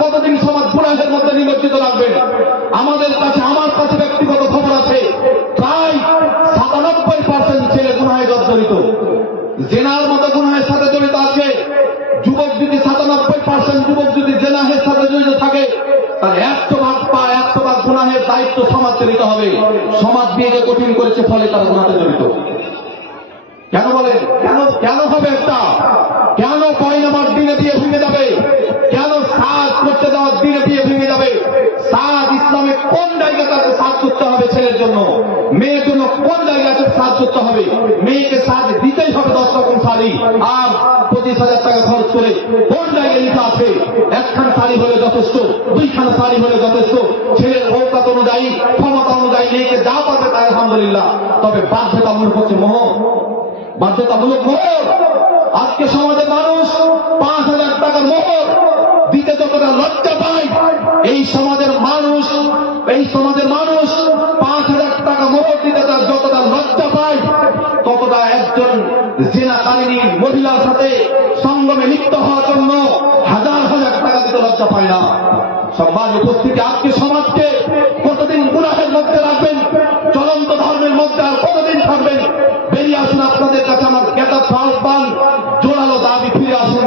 কতদিন সমাজ গুনাহের মধ্যে নিমজ্জিত রাখবেন? আমাদের কাছে, আমার কাছে ব্যক্তিগত খবর আছে, প্রায় 97% ছেলে গুনাহে জড়িত, জেনার মতো গুনাহের সাথে জড়িত আছে। যুবক যদি 97% যুবক যদি জেনাহের সাথে জড়িত থাকে, তার 100% গুনাহের দায়িত্ব সমাজকে নিতে হবে। সমাজ বিয়েকে কঠিন করেছে, ফলে তারা গুনাহে জড়িত। কেন বলেন? কেন হবে একটা? কেন পয়নামার দিনে বিয়ে ভেঙে যাবে? কেন সাজ করতে দেওয়ার দিনে বিয়ে ভেঙে যাবে? সাজ ইসলামে কোন জায়গায় তাকে সাজ করতে হবে? ছেলের জন্য, মেয়ের জন্য কোন জায়গায় সাজ করতে হবে? মেয়েকে সাজ দিতেই হবে 10 রকম শাড়ি আর 25,000 টাকা খরচ করে। কোন জায়গায় লেখা আছে? একখানা শাড়ি হলে যথেষ্ট, 2খানা শাড়ি হলে যথেষ্ট। ছেলের অবকাত অনুযায়ী, ক্ষমতা অনুযায়ী মেয়েকে যা পাবে তাই আলহামদুলিল্লাহ। তবে বাধ্যতামূলক হচ্ছে মোহর, বাধ্যতামূলক মোহর। আজকে সমাজের মানুষ 5,000 টাকার মোহর দিতে যতটা লজ্জা পায়, এই সমাজের মানুষ 5,000 টাকা মোহর দিতে তার যতটা লজ্জা পায়, ততটা একজন জিনাকারিনী মহিলার সাথে সঙ্গমে লিপ্ত হওয়ার জন্য 1,000 টাকা দিতে লজ্জা পায় না। সম্মান উপস্থিতি, আজকে সমাজকে কতদিন গুনাহের মধ্যে রাখবেন? চলন্ত ধর্মের মধ্যে আর কতদিন থাকবেন? বেরিয়ে আসুন। আপনাদের কাছে আমার জ্ঞাতা আহ্বান, জোরালো দাবি, ফিরে আসুন,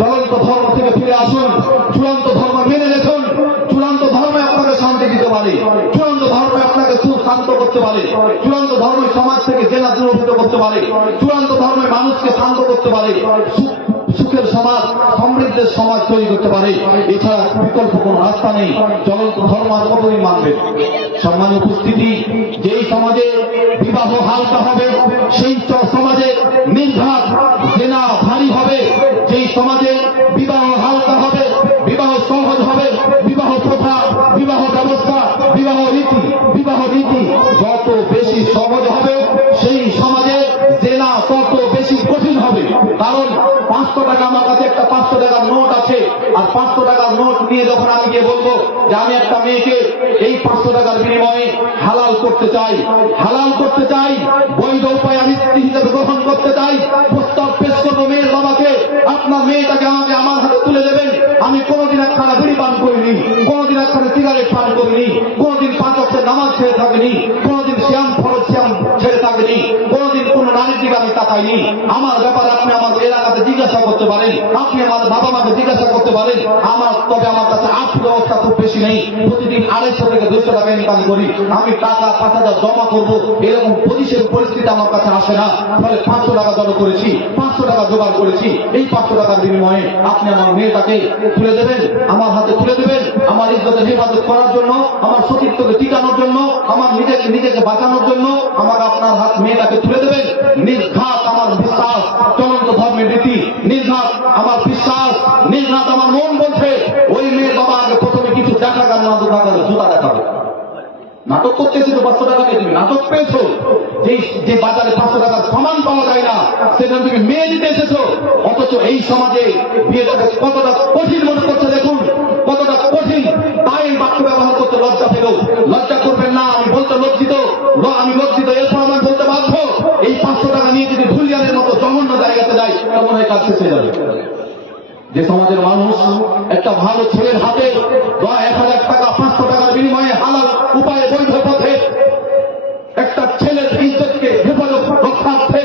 চলন্ত ধর্ম থেকে ফিরে আসুন। চূড়ান্ত ধর্ম মেনে দেখুন। চূড়ান্ত ধর্মে আপনাকে শান্তি দিতে পারে, চূড়ান্ত ধর্মে আপনাকে শান্ত করতে পারে, চূড়ান্ত ধর্ম সমাজ থেকে জেলা দূরভূত করতে পারে, চূড়ান্ত ধর্মে মানুষকে শান্ত করতে পারে, সুখের সমাজ, সমৃদ্ধের সমাজ তৈরি করতে পারে। এছাড়া বিকল্প কোন রাস্তা নেই। চলন্ত ধর্ম আর কতদিন মানবে? সম্মানীয় উপস্থিতি, যেই সমাজে বিবাহ হালকা হবে, সেই সমাজে নির্ঘাত জেনা ভারী হবে। যেই সমাজে বিবাহ হালকা হবে, বিবাহ সহজ হবে, বিবাহ প্রথা, বিবাহ ব্যবস্থা, বিবাহ রীতি যত বেশি সহজ হবে, সেই সমাজে জেনা তত বেশি কঠিন হবে। কারণ 500 টাকা, আমার কাছে একটা 500 টাকার নোট আছে, আর 500 টাকার নোট নিয়ে যখন আমি গিয়ে বলবো যে আমি একটা মেয়েকে এই 500 টাকার বিনিময়ে হালাল করতে চাই, বৈধ উপায়ে আমি স্ত্রী হিসেবে গ্রহণ করতে চাই, প্রস্তাব পেশ করবো মেয়ের বাবাকে, আপনার মেয়েটাকে আমাকে আমার হাতে তুলে দেবেন। আমি কোনোদিন একখানা বিড়ি পান করিনি, কোনোদিন একখানা সিগারেট পান করিনি, কোনোদিন 5 ওয়াক্তের নামাজ ছেড়ে থাকিনি, কোনোদিন ফরজ শ্যাম ছেড়ে থাকিনি, কোনোদিন কোন নারীর দিকে আমি তাকাইনি। আমার ব্যাপারে আপনি আমার এলাকাতে জিজ্ঞাসা করতে পারেন, আপনি আমার বাবা মাকে জিজ্ঞাসা করতে পারেন। তবে আমার কাছে আর্থিক অবস্থা খুব বেশি নেই, প্রতিদিন 250 থেকে 200 টাকা ইনকাম করি। আমি টাকা 5,000 জমা করবো এরকম পরিস্থিতি আমার কাছে আসে না। ফলে 500 টাকা জড়ো করেছি, 500 টাকা জোগাড় করেছি। এই 500 টাকার বিনিময়ে আপনি আমার মেয়েটাকে তুলে দেবেন, আমার হাতে তুলে দেবেন, আমার ইজ্জতের হেফাজত করার জন্য, আমার সতীত্বকে টিকানোর জন্য, আমার নিজেকে বাঁচানোর জন্য আমাকে আপনার মেয়েটাকে তুলে দেবেন। নির্ঘাত আমার বিশ্বাস, চলন্ত ধর্মের রীতি, নির্ঘাত আমার বিশ্বাস, নির্ঘাত আমার মন বলছে ওই মেয়ের বাবা আগে প্রথমে কিছু দেখা গেল না, জুতা দেখাবে। নাটক করতেছি তো 500 টাকা দিয়ে তুমি নাটক পেয়েছো। যে বাজারে 500 টাকার সমান পাওয়া যায় না, সেখানে তুমি মেয়ে দিতে এসেছো। অথচ এই সমাজে বিয়েটাকে কতটা কঠিন মনে করছে, দেখুন কতটা কঠিন। তাই বাক্য ব্যবহার করতে লজ্জা পেল। লজ্জা করবেন না, আমি বলতে লজ্জিত, এরপর আমার বলতে বাধ্য। এই 500 টাকা নিয়ে যদি ধুলিয়ানের মতো জঘন্য জায়গাতে যায়, তখন এই কাজ শেষ হয়ে যাবে। যে সমাজের মানুষ একটা ভালো ছেলের হাতে 1,000 টাকা 500 টাকার বিনিময়ে হালাল উপায়ে বৈধ পথে একটা ছেলের ইজ্জতকে হেফাজত রক্ষার্থে,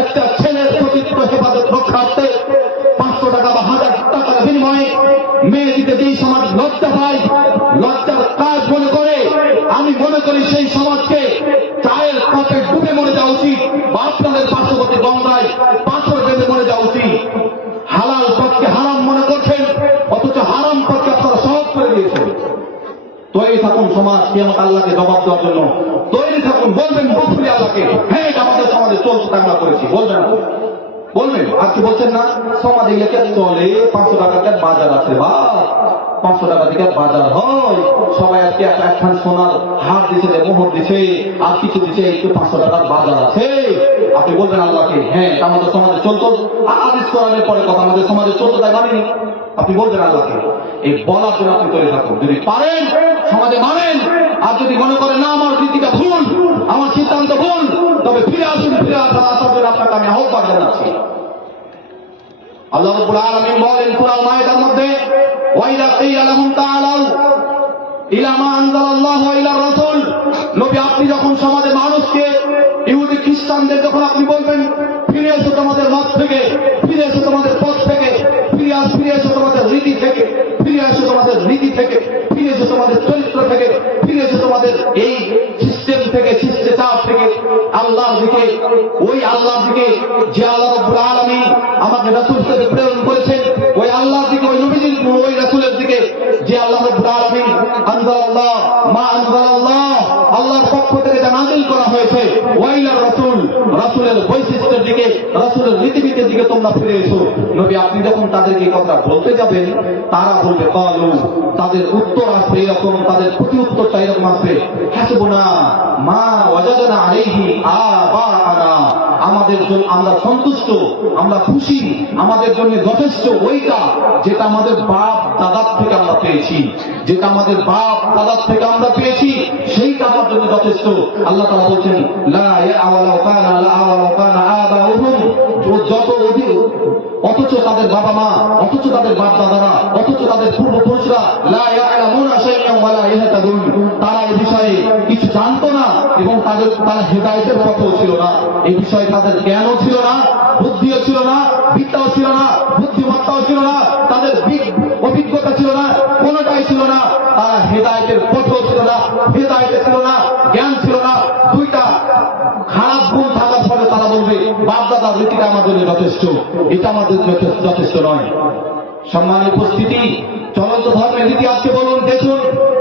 একটা ছেলের সতীত্ব হেফাজত রক্ষার্থে 500 টাকা বা 1,000 টাকার বিনিময়ে মেয়ে দিতে যেই সমাজ লজ্জা পায়, লজ্জার কাজ মনে করে, আমি মনে করি সেই সমাজকে চায়ের কাপে ডুবে মরে যাওয়া উচিত, বা আপনাদের পার্শ্ববর্তী গঙ্গায় পাথর বেঁধে মরে যাওয়া উচিত। হালাল পথকে হারাম মনে করছেন, অথচ হারাম পথকে আপনারা সহজ করে দিয়েছেন। তৈরি থাকুন সমাজ কিয়ামত আল্লাহকে জবাব দেওয়ার জন্য, তৈরি থাকুন। বলবেন বুঝলি আল্লাহকে, হ্যাঁ আমাদের সমাজে চলছে, আমরা করেছি, বলবেন আর কি বলছেন না? সমাজে লেখে চলে 500 টাকার বাজার আছে, বা 500 টাকা থেকে বাজার হয়। সবাই আজকে একখান সোনার হার দিছে, মোহর দিছে, আর কিছু দিছে, একটু 500 টাকার বাজার আছে। আপনি বলবেন আল্লাহকে, হ্যাঁ আমাদের সমাজে চলতো, আদেশ করানোর পরে কথা আমাদের সমাজে চলতো, তাই মানেনি। আপনি বলবেন আল্লাহকে, এই বলার জন্য আপনি করে থাকুন। যদি পারেন সমাজে মানেন, আর যদি মনে করেন না আমার রীতিটা ভুল, আমার সিদ্ধান্ত ভুল, তবে ফিরে আসুন। ফিরে আসার জন্য আপনাকে আমি আহ্বান জানাচ্ছি। আল্লাহ রাব্বুল আলামিন বলেন সূরা মায়েদার মধ্যে, ওয়াইদা কিলা লাহুম তাআলাউ ইলা মা আনজালাল্লাহু ওয়া ইলা রাসূল, নবী আপনি যখন সমাজের মানুষকে, ইহুদি খ্রিস্টানদের যখন আপনি বলবেন ফিরে এসো তোমাদের মত থেকে, ফিরে এসো তোমাদের পথ থেকে, ফিরে এসো তোমাদের রীতি থেকে, ফিরে এসো তোমাদের নীতি থেকে, ফিরে এসো তোমাদের চরিত্র থেকে, ফিরে এসো তোমাদের এই সিস্টেম থেকে, শিষ্টাচার থেকে, আল্লাহর দিকে, ওই আল্লাহর দিকে যে আল্লাহ রাব্বুল আলামিন আমাকে রাসূল হিসেবে প্রেরণ করেছেন, ওই আল্লাহর দিকে, ওই নবীজির, ওই রাসূলের দিকে যে আল্লাহ রাব্বুল আলামিন আনজালাল্লাহ মা আনজালাল্লাহ, আল্লাহর পক্ষ থেকে যা নাযিল করা হয়েছে, ওয়াইলা রাসূল, রাসূলের বৈশিষ্ট্যের দিকে, রাসূলের নীতিবিধির দিকে তোমরা ফিরে এসো। নবী আপনি যখন তাদেরকে কথা বলতে যাবেন, তারা বলবে ক্বালু, তাদের উত্তর আসবে এরকম, তাদের প্রতি উত্তরটা এরকম আসবে, হাসবুনা মা ওয়াজাদনা আলাইহি আবাআনা, আমাদের জন্য আমরা সন্তুষ্ট, আমরা খুশি, আমাদের জন্য যথেষ্ট ওইটা যেটা আমাদের বাপ দাদার থেকে আমরা পেয়েছি, যেটা আমাদের বাপ দাদার থেকে আমরা পেয়েছি, সেইটা আমার জন্য যথেষ্ট। আল্লাহ তাআলা বলছেন লা ইয়াওয়ালাউ কানা লা আওয়ালাউ কানা আবাউহুম, যত অধিক, অথচ তাদের বাবা মা, অথচ তাদের বাপ দাদারা, অথচ তাদের পূর্বপুরুষরা লা ইয়ালামুনা শাইআন ওয়া লা ইয়াহতাদুন, তারা এই বিষয়ে কিছু জানতো না এবং তারা হেদায়েতের পথেও ছিল না, এই বিষয়ে তাদের জ্ঞানও ছিল না, বুদ্ধিও ছিল না, বিদ্যাও ছিল না, বুদ্ধিমত্তাও ছিল না, তাদের অভিজ্ঞতা ছিল না, কোনোটাই ছিল না, তারা হেদায়েতের পথেও ছিল না, হেদায়েতে ছিল না, জ্ঞান ছিল না। দুইটা খারাপ গুণ থাকার ফলে তারা বলবে বাপ দাদার রীতিটা আমাদের যথেষ্ট, এটা আমাদের যথেষ্ট নয়। সম্মানের উপস্থিতি, চলন্ত ধর্মের রীতি আজকে বলুন, দেখুন,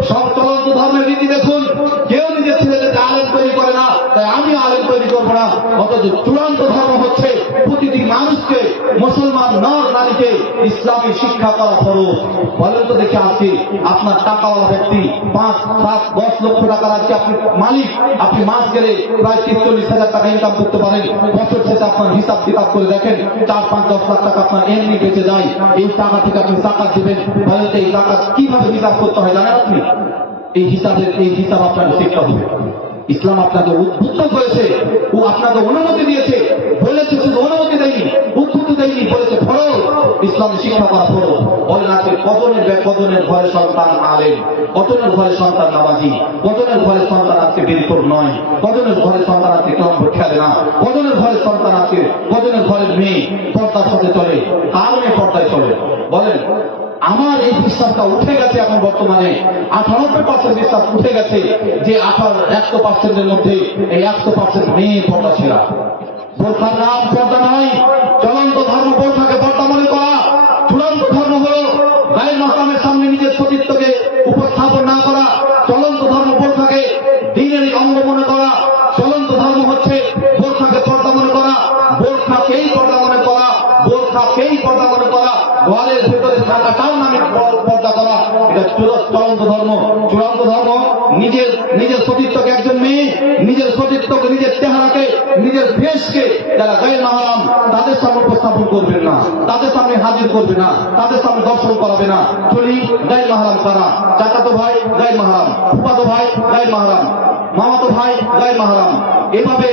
সব চলন্ত ধর্মের রীতি দেখুন, কেউ নিজের ছেলেদেরকে আলেম তৈরি করে না, তাই আমি আলেম তৈরি করবো না। অথচ চূড়ান্ত ধর্ম হচ্ছে প্রতিটি মানুষকে, মুসলমান নর নারীকে ইসলামী শিক্ষা করা ফরজ। বলেন তো দেখে, আজকে আপনার টাকাওয়ালা ব্যক্তি 5, 7, 10 লক্ষ টাকার আজকে আপনি মালিক, আপনি মাস গেলে প্রায় 43,000 টাকা ইনকাম করতে পারেন, বছর শেষে আপনার হিসাব কিতাব করে দেখেন 4, 5, 10 লাখ টাকা আপনার এমনি বেঁচে যায়, এই টাকা থেকে আপনি জাকাত দেবেন, বলেন তো এই জাকাত কিভাবে হিসাব করতে হয় জানেন আপনি? এই হিসাব আপনাকে শিখতে হবে। ইসলাম আপনাকে উদ্বুদ্ধ করেছে, ও আপনাকে অনুমতি দিয়েছে, বলেছে, শুধু অনুমতি দেয়নি, উদ্বুদ্ধ দেয়নি, বলেছে ফরজ, ইসলামে শিক্ষা করা ফরজ। বলেন আজকে কজনের ঘরে সন্তান আলেম, কজনের ঘরে সন্তান নামাজি, কজনের ঘরে সন্তান আজকে বেরিকর নয়, কজনের ঘরে সন্তান আজকে ক্রম খেলে না, কজনের ঘরে সন্তান আছে, কজনের ঘরের মেয়ে পর্দার সাথে চলে, কার মেয়ে পর্দায় চলে? বলেন, আমার এই বিশ্বাসটা উঠে গেছে এখন বর্তমানে 98% বিশ্বাস উঠে গেছে যে 100%-এর মধ্যে এই 100% মেয়ে পর্দা ছিল। বোরখার নাম পর্দা নয়, চলন্ত ধর্ম বোরখাকে পর্দা মনে করা। চূড়ান্ত ধর্ম হল গায়ের মাহকামের সামনে নিজের সতীত্বকে উপস্থাপন না করা। চলন্ত ধর্ম বোরখাকে দ্বীনের অঙ্গ মনে করা। চলন্ত ধর্ম হচ্ছে বোরখাকে পর্দা মনে করা, বোরখাকেই পর্দা মনে করা, বোরখাকেই পর্দা মনে করা, ঘরের ভেতরে থাকাটাও নামে পর্দা করা। এটা চূড়ান্ত ধর্ম। চূড়ান্ত ধর্ম নিজের সতীত্বকে, একজন মেয়ে নিজের সতীত্বকে, নিজের চেহারাকে, নিজের ফেসকে যারা গায়ের মাহরাম তাদের সামনে উপস্থাপন করবেন না, তাদের সামনে হাজির করবে না, তাদের সামনে দর্শন করাবে না। চলি গায়ের মাহরাম কারা? চাচাতো ভাই গায়ের মাহরাম, ফুফাতো ভাই গায়ের মাহরাম, মামাতো ভাই গায়ের মাহরাম। এভাবে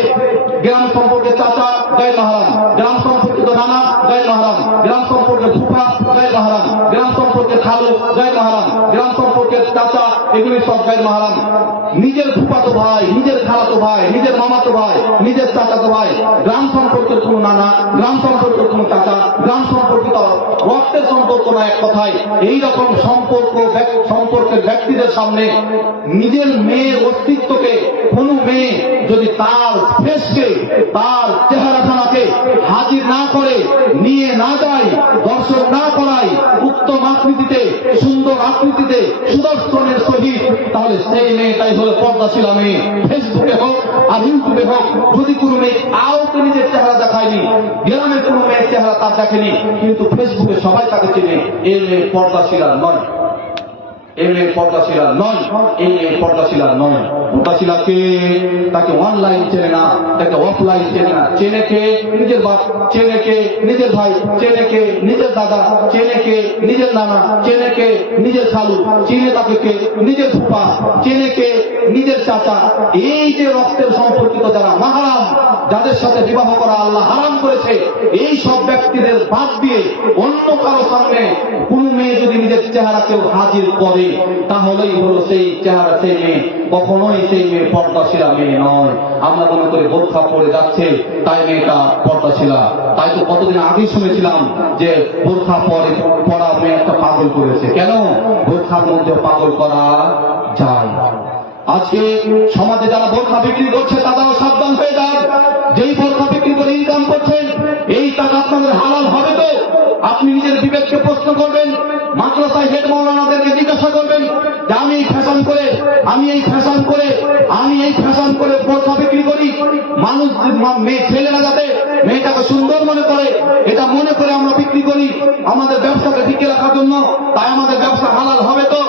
গ্রাম সম্পর্কে চাচা গায়ের মাহরাম, গ্রাম সম্পর্কিত নানা গায়ের মাহরাম, গ্রাম সম্পর্কে ফুফা গায়ের মাহরাম, গ্রাম সম্পর্কে খালু গায়ের মাহরাম, গ্রাম সম্পর্কে চাচা, এগুলি সব গায়ের মাহরাম। নিজের ফুফাতো ভাই, নিজের খালাতো ভাই, নিজের মামাতো ভাই, নিজের চাচাতো ভাই, গ্রাম সম্পর্কের কোন নানা, গ্রাম সম্পর্কের কোন চাচা, গ্রাম সম্পর্কিত রক্তের সম্পর্ক না, এক কথায় এইরকম সম্পর্কের ব্যক্তিদের সামনে নিজের মেয়ের অস্তিত্বকে, কোন মেয়ে যদি তার ফেসকে, তার চেহারাখানাকে হাজির না করে, নিয়ে না যায়, দর্শন না করায় উত্তম আকৃতিতে, সুন্দর আকৃতিতে, সুদর্শনের সহিত, তাহলে সেই মেয়েটাই হলো পর্দাশীলা মেয়ে। ফেসবুকে হোক আর ইউটিউবে হোক, যদি কোনো মেয়ে কাউকে নিজের চেহারা দেখায়নি, গ্রামের কোনো মেয়ের চেহারা তার দেখেনি, কিন্তু ফেসবুকে সবাই তাকে চেনে, এই মেয়ে পর্দাশীলা নয়। এই মেয়ে পর্দাশীলা নয়, এই মেয়ে পর্দাশীলা নয়। পর্দাশীলা কে? তাকে অনলাইন চেনে না, তাকে অফলাইন চেনে না। চেনে কে? নিজের বাপ, চেনে কে? নিজের ভাই, চেনে কে? নিজের দাদা, চেনে কে? নিজের নানা, চেনে কে? নিজের খালু, চেনে তাকে কে? নিজের ফুপা, চেনে কে? নিজের চাচা। এই যে রক্তের সম্পর্কিত যারা মাহরাম, যাদের সাথে বিবাহ করা আল্লাহ হারাম করেছে, এই সব ব্যক্তিদের বাদ দিয়ে অন্য কারো সামনে কোন মেয়ে যদি নিজের চেহারা কেউ হাজির করে, তাহলেই হলো সেই চেহারা, সেই মেয়ে। কখনোই সেই মেয়ে পর্দাশীলা মেয়ে নয়। আমরা মনে করি বোরখা পরে যাচ্ছে তাই মেয়েটা পর্দাশীলা। তাই তো কতদিন আগেই শুনেছিলাম যে বোরখা পরা মেয়ে একটা পাগল করেছে। কেন? বোরখার মধ্যে পাগল করা যায়। আজকে সমাজে যারা বোরখা বিক্রি করছে তারাও সাবধান হয়ে যান। যেই বোরখা বিক্রি করে ইনকাম করছেন, এই টাকা আপনাদের হালাল হবে তো? আপনি নিজের বিবেককে প্রশ্ন করবেন। মাদ্রাসায় হেড মাওলানাদেরকে জিজ্ঞাসা করবেন যে আমি এই ফ্যাশন করে বোরখা বিক্রি করি, মানুষ ছেলেরা যাতে মেয়েটাকে সুন্দর মনে করে, এটা মনে করে আমরা বিক্রি করি আমাদের ব্যবসাকে টিকে রাখার জন্য। তাই আমাদের ব্যবসা হালাল হবে তো?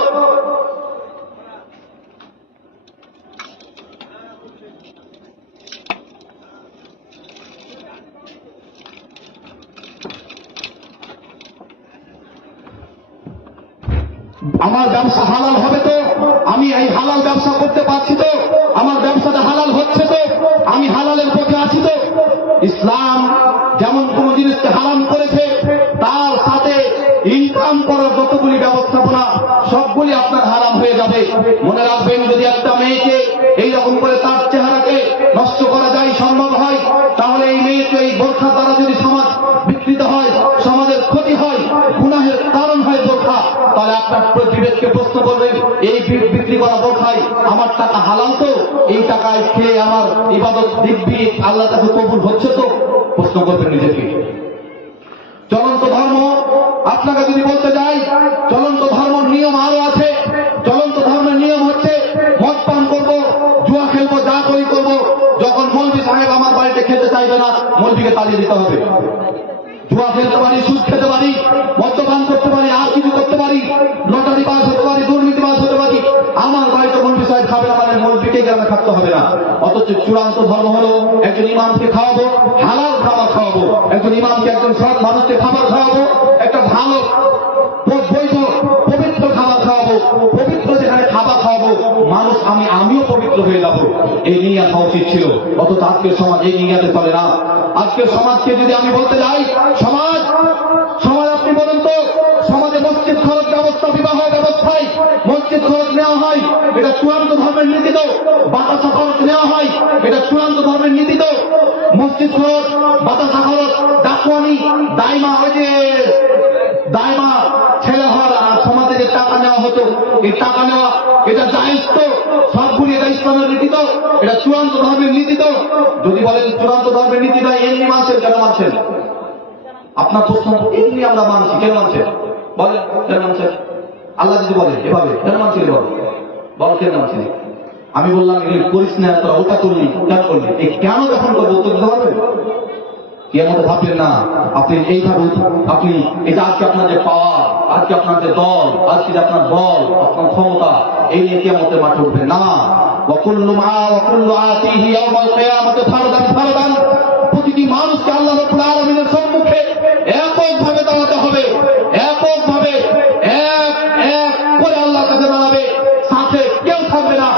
আমার ব্যবসা হালাল হবে তো? আমি এই হালাল ব্যবসা করতে পারছি তো? আমার ব্যবসাটা হালাল হচ্ছে তো? আমি হালালের পথে আছি তো? ইসলাম যেমন কোন জিনিসকে হারাম করেছে, তার সাথে ইনকাম করার যতগুলি ব্যবস্থাপনা সবগুলি আপনার হারাম হয়ে যাবে। মনে রাখবেন, যদি একটা মেয়েকে এইরকম করে তার চেহারাকে নষ্ট করা যায়, সম্ভব হয়, তাহলে এই মেয়েকে এই বোরখা দ্বারা যদি সমাজ বিকৃত হয়, সমাজের ক্ষতি হয়, গুনাহের কারণ হয় বোরখা, তাহলে আপনার বিবেককে প্রশ্ন করবেন, এই বিক্রি করা বোরখায় আমার টাকা হালাল তো? এই টাকায় খেয়ে আমার ইবাদত দিব্যি আল্লাহ তাকে কবুল হচ্ছে তো? প্রশ্ন করবেন নিজেকে। চলন্ত ধর্ম, আপনাকে যদি বলতে যাই, চলন্ত ধর্ম নিয়ম আরো আছে। চলন্ত ধর্মের নিয়ম হচ্ছে মদ পান করবো, জুয়া খেলবো, যা করি করবো। যখন মৌলভী সাহেব আমার বাড়িতে খেতে চাইবে না, মৌলভীকে তাড়িয়ে দিতে হবে। জুয়া খেলতে পারি, সুদ খেতে পারি, মদ্যপান করতে পারি, আর কিছু করতে পারি, লটারি বাজ হতে পারি, দুর্নীতি বাজ হতে পারি, আমার বাড়িতে মৌলভী সাহেব খাবে না, মানে মৌলভীকে গ্রামে থাকতে হবে না। অথচ চূড়ান্ত ধর্ম হলো একজন ইমামকে খাওয়াবো, হালাল খাবার খাওয়াবো, একজন ইমামকে, একজন সৎ মানুষকে খাবার খাওয়াবো, একটা ভালো বৈধ পবিত্র খাবার খাওয়াবো। পবিত্র যেখানে খাবার খাওয়াবো, মানুষ আমিও পবিত্র হয়ে যাবো, এই নিয়াত হওয়া উচিত ছিল। অথচ আজকের সমাজ এই নিয়াতে চলে না। আজকের সমাজকে যদি আমি বলতে যাই, সমাজ আপনি বলেন তো, সমাজে মসজিদ খরচ ব্যবস্থা, বিবাহ ব্যবস্থায় মসজিদ খরচ নেওয়া হয়, এটা চূড়ান্ত ধর্মের নীতি তো? বাতাসা খরচ নেওয়া হয়, এটা চূড়ান্ত ধর্মের নীতি তো? মসজিদ খরচ, বাতাসা খরচ, ডাকুয়ানি, দাইমা, ওই যে দাইমা ছেলে হওয়ার সমাজে যে টাকা নেওয়া হতো, এই টাকা নেওয়া এটা জায়েজ তো? সবগুলি এটা ইসলামের নীতি তো? এটা চূড়ান্ত ধর্মের নীতি তো? যদি বলেন চূড়ান্ত ধর্মের নীতিটা এমনি মানছেন, কেন মানছেন? আপনার প্রশ্ন, এমনি আমরা মানছি, কেন মানছেন? বলেন কেন মানছেন? আল্লাহ যদি বলে এভাবে, কেন মানছেন? বল কেন মানছেন? আমি বললাম এগুলি করিস না, তোরা ওটা করলি, কেন করলি? এই কেন যখন করবো উত্তর দিতে পারবে? কিয়ামতে ভাববেন না আপনি এইভাবে, আপনি এই যে আজকে আপনার যে পাওয়ার, আজকে আপনার যে দল, আজকে যে আপনার বল, আপনার ক্ষমতা, এই নিয়ে কিয়ামতের মাঠে উঠবেন না। প্রতিটি মানুষকে আল্লাহ রাব্বুল আলামিনের সম্মুখে এককভাবে দাঁড়াতে হবে, এককভাবে এক করে আল্লাহর কাছে দাঁড়াবে, সাথে কেউ থাকবে না,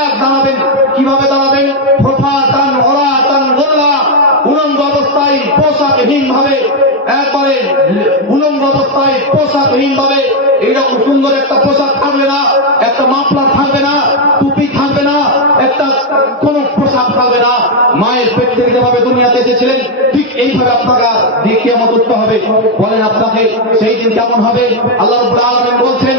এক দাঁড়াবেন। কিভাবে দাঁড়াবেন? উলঙ্গ অবস্থায় পোশাকহীন ভাবে, একবারে উলঙ্গ অবস্থায় পোশাকহীন ভাবে, এইরকম সুন্দর একটা পোশাক থাকবে না, একটা মাফলার থাকবে না, টুপি থাকবে না, একটা কোন পোশাক থাকবে না। মায়ের পেট থেকে যেভাবে দুনিয়াতে এসেছিলেন, ঠিক এইভাবে আপনাকে দিয়ে কিয়ামত উঠতে হবে। বলেন আপনাকে সেই দিন কেমন হবে? আল্লাহ রাব্বুল আলামিন বলছেন,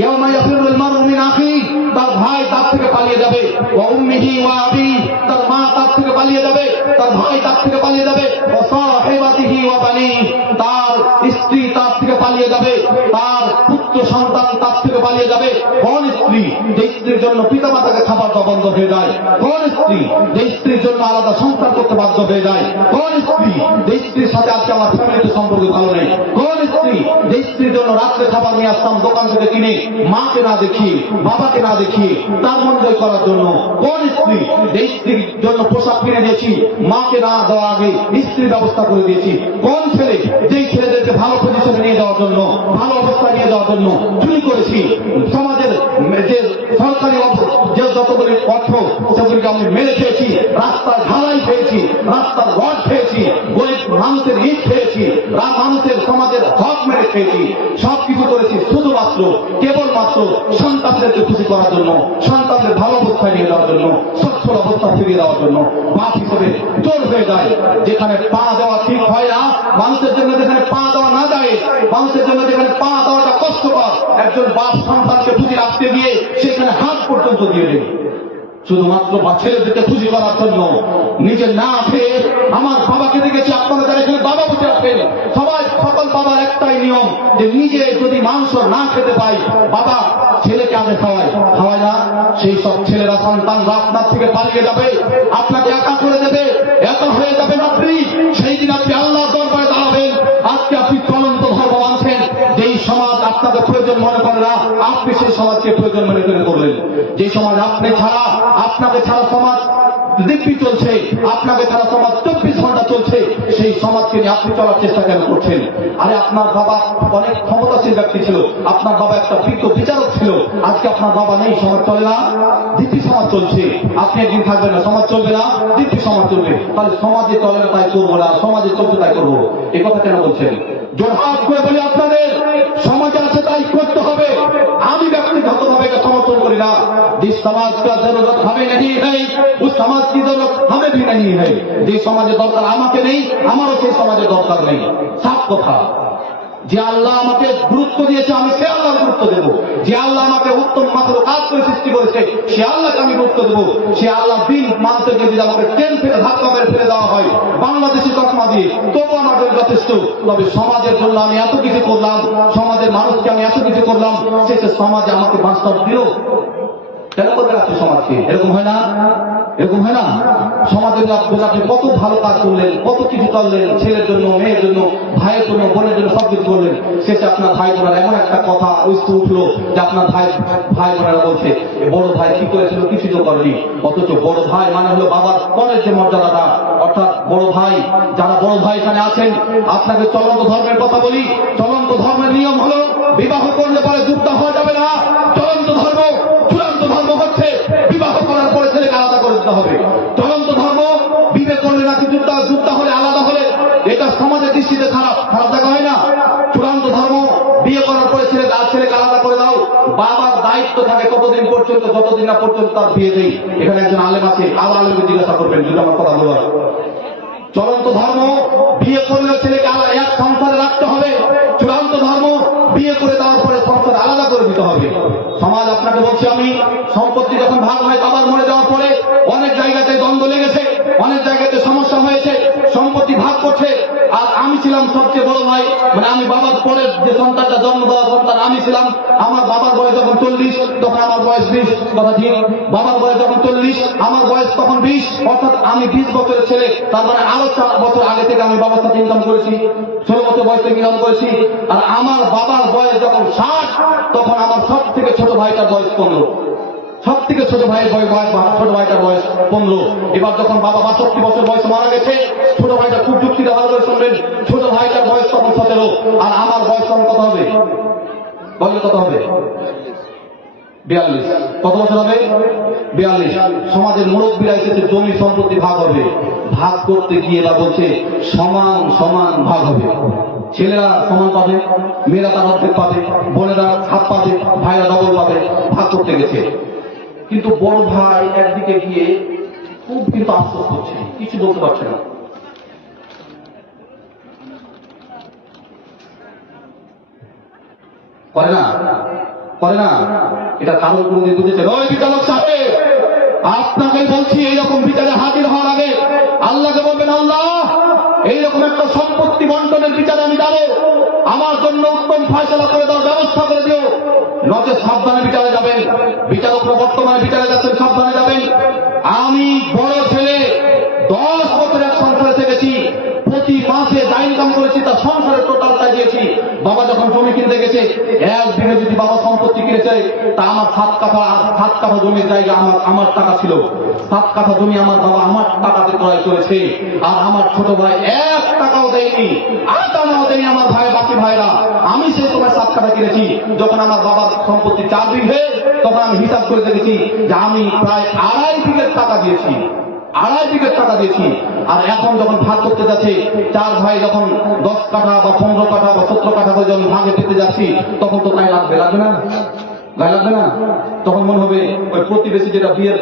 ইয়াউমা ইয়াফিরুল মারউ মিন আখিহি, তার ভাই তার থেকে পালিয়ে যাবে, ওয়া উম্মিহি ওয়া আবিহি, তার মা তার থেকে পালিয়ে যাবে, তার ভাই তার থেকে পালিয়ে যাবে, ওয়া সাহিবাতিহি ওয়া বানিহি, তার স্ত্রী তার থেকে পালিয়ে যাবে, তার পুত্র সন্তান তার থেকে পালিয়ে যাবে, কোন স্ত্রী যে স্ত্রীর জন্য পিতামাতাকে খাবার দেওয়া বন্ধ হয়ে যায়, কোন স্ত্রী যে স্ত্রীর জন্য আলাদা সংসার করতে বাধ্য হয়ে যায়, কোন স্ত্রী যে স্ত্রীর সাথে আজকে আমার ফ্যামিলিতে সম্পর্ক ভালো নেই, কোন স্ত্রী যে স্ত্রীর জন্য রাত্রে খাবার নিয়ে আসতাম দোকান থেকে কিনে মাকে না দেখিয়ে বাবাকে না দেখিয়ে তার মন জয় করার জন্য, কোন স্ত্রী যে স্ত্রীর জন্য পোশাক কিনে দিয়েছি মাকে না দেওয়া আগে স্ত্রীর ব্যবস্থা করে দিয়েছি, কোন ছেলে যেই ছেলেদেরকে ভালো পজিশনে নিয়ে যাওয়ার জন্য ভালো অবস্থায় নিয়ে যাওয়ার জন্য চুরি করেছি, সমাজের যে সরকারি যে যতগুলি অর্থ সেগুলিকে আমি মেরে খেয়েছি, রাস্তার ঢালাই খেয়েছি, রাস্তার রড খেয়েছি, গরিব মানুষের ইট খেয়েছি, মানুষের সমাজের হক মেরে খেয়েছি, সবকিছু করেছি শুধুমাত্র কেবলমাত্র সন্তানদেরকে খুশি করার জন্য, সন্তানদের ভালো অবস্থায় নিয়ে যাওয়ার জন্য, সচ্ছল অবস্থা ফিরিয়ে দেওয়ার জন্য বাপ হিসেবে জোর হয়ে যায়। যেখানে পা দেওয়া ঠিক হয় না মানুষের জন্য, যেখানে পা দেওয়া না যায় মানুষের জন্য, যেখানে পা দেওয়াটা কষ্টকর, একজন বাপ সন্তানকে খুশি রাখতে গিয়ে সেখানে হাত পর্যন্ত দিয়ে দেবে শুধুমাত্র ছেলেদেরকে খুশি করার জন্য। নিজে না খেয়ে আমার বাবাকে দেখেছি, আপনারা যারা এখানে বাবা বসে আছেন সবাই সকল বাবার একটাই নিয়ম যে নিজে যদি মাংস না খেতে পাই বাবা ছেলেকে আগে খাওয়ায় না, সেই সব ছেলেরা সন্তানরা আপনার থেকে পালিয়ে যাবে, আপনাকে একা করে দেবে, একা হয়ে যাবে রাত্রি। সেই দিন আপনি আল্লাহর দরবারে দাঁড়াবেন। আজকে আপনি চলন্ত ধর্ম মানছেন, যেই সমাজ আপনাদের প্রয়োজন মনে করে না আপনি সেই সমাজকে প্রয়োজন মনে করে করলেন। যে সমাজ আপনাকে ছাড়া সমাজ দিব্যি চলছে, আপনাকে ছাড়া সমাজ 24 ঘন্টা চলছে, সেই সমাজকে নিয়ে আপনি চলার চেষ্টা কেন করছেন? আরে আপনার বাবা অনেক ক্ষমতাশীল ব্যক্তি ছিল, আপনার বাবা একটা বিজ্ঞ বিচারক ছিল, আজকে আপনার বাবা নেই, সমাজ চলে না, দিব্যি সমাজ চলছে। আপনি একদিন থাকবেন না, সমাজ চলবে না, দিব্যি সমাজ চলবে। তাহলে সমাজে চলে না তাই করবো না, সমাজে চলছে তাই করবো, এই কথা কেন বলছেন? জোরহাত করে বলি আপনাদের, সমাজে আছে তাই করতে হবে। আমি ব্যক্তিগতভাবে এটা সমর্থন করি না। जिस समाज का जरूरत हमें नहीं है उस समाज की जरूरत हमें भी नहीं है। যে সমাজে দরকার আমাকে নেই, আমারও সেই সমাজে দরকার নেই। সাফ কথা। যে আল্লাহ আমাকে গুরুত্ব দিয়েছে আমি সে আল্লাহর গুরুত্ব দেব, যে আল্লাহ আমাকে উত্তম মাত্র কাজ করে সৃষ্টি করেছে সে আল্লাহকে আমি গুরুত্ব দেব। সে আল্লাহ দিন মানতে যদি আমাকে ট্রেন ফেলে ধাক্কা মেরে ফেলে দেওয়া হয় বাংলাদেশি তকমা দিয়ে তবু আমার জন্য যথেষ্ট। তবে সমাজের জন্য আমি এত কিছু করলাম, সমাজের মানুষকে আমি এত কিছু করলাম, সেটা সমাজে আমাকে বাস্তব দিল কেন করবে আপনি সমাজকে? এরকম হয় না, এরকম হয় না। সমাজের আপনি কত ভালো কাজ করলেন, কত কিছু করলেন, ছেলের জন্য, মেয়ের জন্য, ভাইয়ের জন্য, বোনের জন্য সব কিছু করলেন। শেষে আপনার ভাই বোনেরা এমন একটা কথা উঠলো যে আপনার ভাই বোনেরা বলছে বড় ভাই কি করেছিল, কিছু তো করেনি। অথচ বড় ভাই মানে হলো বাবার পরের যে মর্যাদাটা, অর্থাৎ বড় ভাই, যারা বড় ভাই এখানে আছেন আপনাকে চলন্ত ধর্মের কথা বলি। চলন্ত ধর্মের নিয়ম হলো বিবাহ করলে পরে যুক্ত হওয়া যাবে না। চলন্ত ধর্ম, চূড়ান্ত ধর্ম হচ্ছে বিবাহ করার পরে ছেলেকে আলাদা করে দিতে হবে। চলন্ত ধর্ম বিয়ে করলে নাকি যুক্ত হলে আলাদা হলে এটা সমাজের দৃষ্টিতে খারাপ দেখা হয় না। চূড়ান্ত ধর্ম বিয়ে করার পরে ছেলেকে আলাদা করে দাও, বাবার দায়িত্ব থাকে ততদিন পর্যন্ত যতদিন না পর্যন্ত তার বিয়ে দেই। এখানে একজন আলেম আছে, আলেমকে জিজ্ঞাসা করবেন যদি আমার কথা বলার। চলন্ত ধর্ম বিয়ে করলে ছেলেকে এক সংসারে রাখতে হবে। চূড়ান্ত ধর্ম বিয়ে করে দেওয়ার পরে সংসার আলাদা করে দিতে হবে। সমাজ আপনাকে বলছি আমি, সম্পত্তি যখন ভাগ হয় বাবার মরে যাওয়ার পরে অনেক জায়গাতে দ্বন্দ্ব লেগেছে, অনেক জায়গাতে সমস্যা হয়েছে, সম্পত্তি ভাগ করছে। আর আমি ছিলাম সবচেয়ে বড় ভাই, মানে আমি বাবার পরের যে সন্তানটা জন্ম দেওয়া সন্তান আমি ছিলাম। আমার বাবার বয়স যখন 40 তখন আমার বয়স 20, কথা ঠিক। বাবার বয়স যখন 40 আমার বয়স তখন 20, অর্থাৎ আমি 20 বছরের ছেলে। তার মানে আরো 4 বছর আগে থেকে আমি বাবার সাথে ইনকাম করেছি, 16 বছর বয়স থেকে ইনকাম করেছি। আর আমার বাবার বয়স যখন 60 তখন আমার সব থেকে ছোট ভাইটার বয়স 15। সব থেকে ছোট ভাইটার বয়স 15। এবার যখন বাবা 62 বছর বয়সে মারা গেছে, ছোট ভাইটা খুব যুক্তিতে ভালো করে শুনবেন, ছোট ভাইটার বয়স তখন 17 আর আমার বয়স তখন কত হবে? বললে কত হবে? 42। কত বছর হবে? 42। সমাজের মুরব্বীরা এসেছে জমি সম্পত্তি ভাগ হবে, ভাগ করতে গিয়ে এরা বলছে সমান সমান ভাগ হবে। ছেলেরা সমান পাবে, মেয়েরা তার অর্ধেক পাবে, বোনেরা হাফ পাবে, ভাইরা ডবল পাবে, ভাগ করতে গেছে। কিন্তু বড় ভাই একদিকে গিয়ে খুব কিন্তু আফসোস করছে, কিছু বলতে পারছে না। করে না, এটা কারণ কোনদিন বুঝেছেন? ওই বিচারক সাহেব আপনাকে বলছি এইরকম বিচারে হাজির হওয়ার আগে আল্লাহকে বলবেন, আল্লাহ এইরকম একটা সম্পত্তি বন্টনের বিচারে আমি যাবো, আমার জন্য উত্তম ফয়সালা করে দেওয়ার ব্যবস্থা করে দিও। নচেত সাবধানে বিচারে যাবেন, বিচারকরা বর্তমানে বিচারে যাচ্ছেন, সাবধানে যাবেন। আমি বড় ছেলে 10 বছর এক সংসারে থেকেছি, প্রতি মাসে যা ইনকাম করেছি তার সংসারের টোটালটা দিয়েছি। বাবা যখন জমি কিনতে গেছে, 1 বিঘে যদি বাবা সম্পত্তি কিনেছে, তা আমার 7 কাঠা জমির জায়গা আমার টাকা ছিল। 7 কাঠা জমি আমার বাবা আমার টাকাতে ক্রয় করেছে। আর আমার ছোট ভাই 1 টাকাও দেয়নি, আটানাও দেয়নি আমার ভাই, বাকি ভাইরা। আমি সেই সময় 7 কাঠা কিনেছি। যখন আমার বাবার সম্পত্তি 4 বিঘে, তখন আমি হিসাব করে দেখেছি যে আমি প্রায় 2.5 বিঘের টাকা দিয়েছি, 2.5 বিঘের টাকা দিয়েছি। আর এখন যখন ভাগ করতে যাচ্ছে, 4 ভাই যখন 10 কাঠা বা 15 কাঠা বা 17 কাঠা করে যখন ভাগে পেতে যাচ্ছি, তখন তো গায়ে লাগবে না, গায়ে লাগবে না? তখন মনে হবে ওই প্রতিবেশী যেটা বিয়ের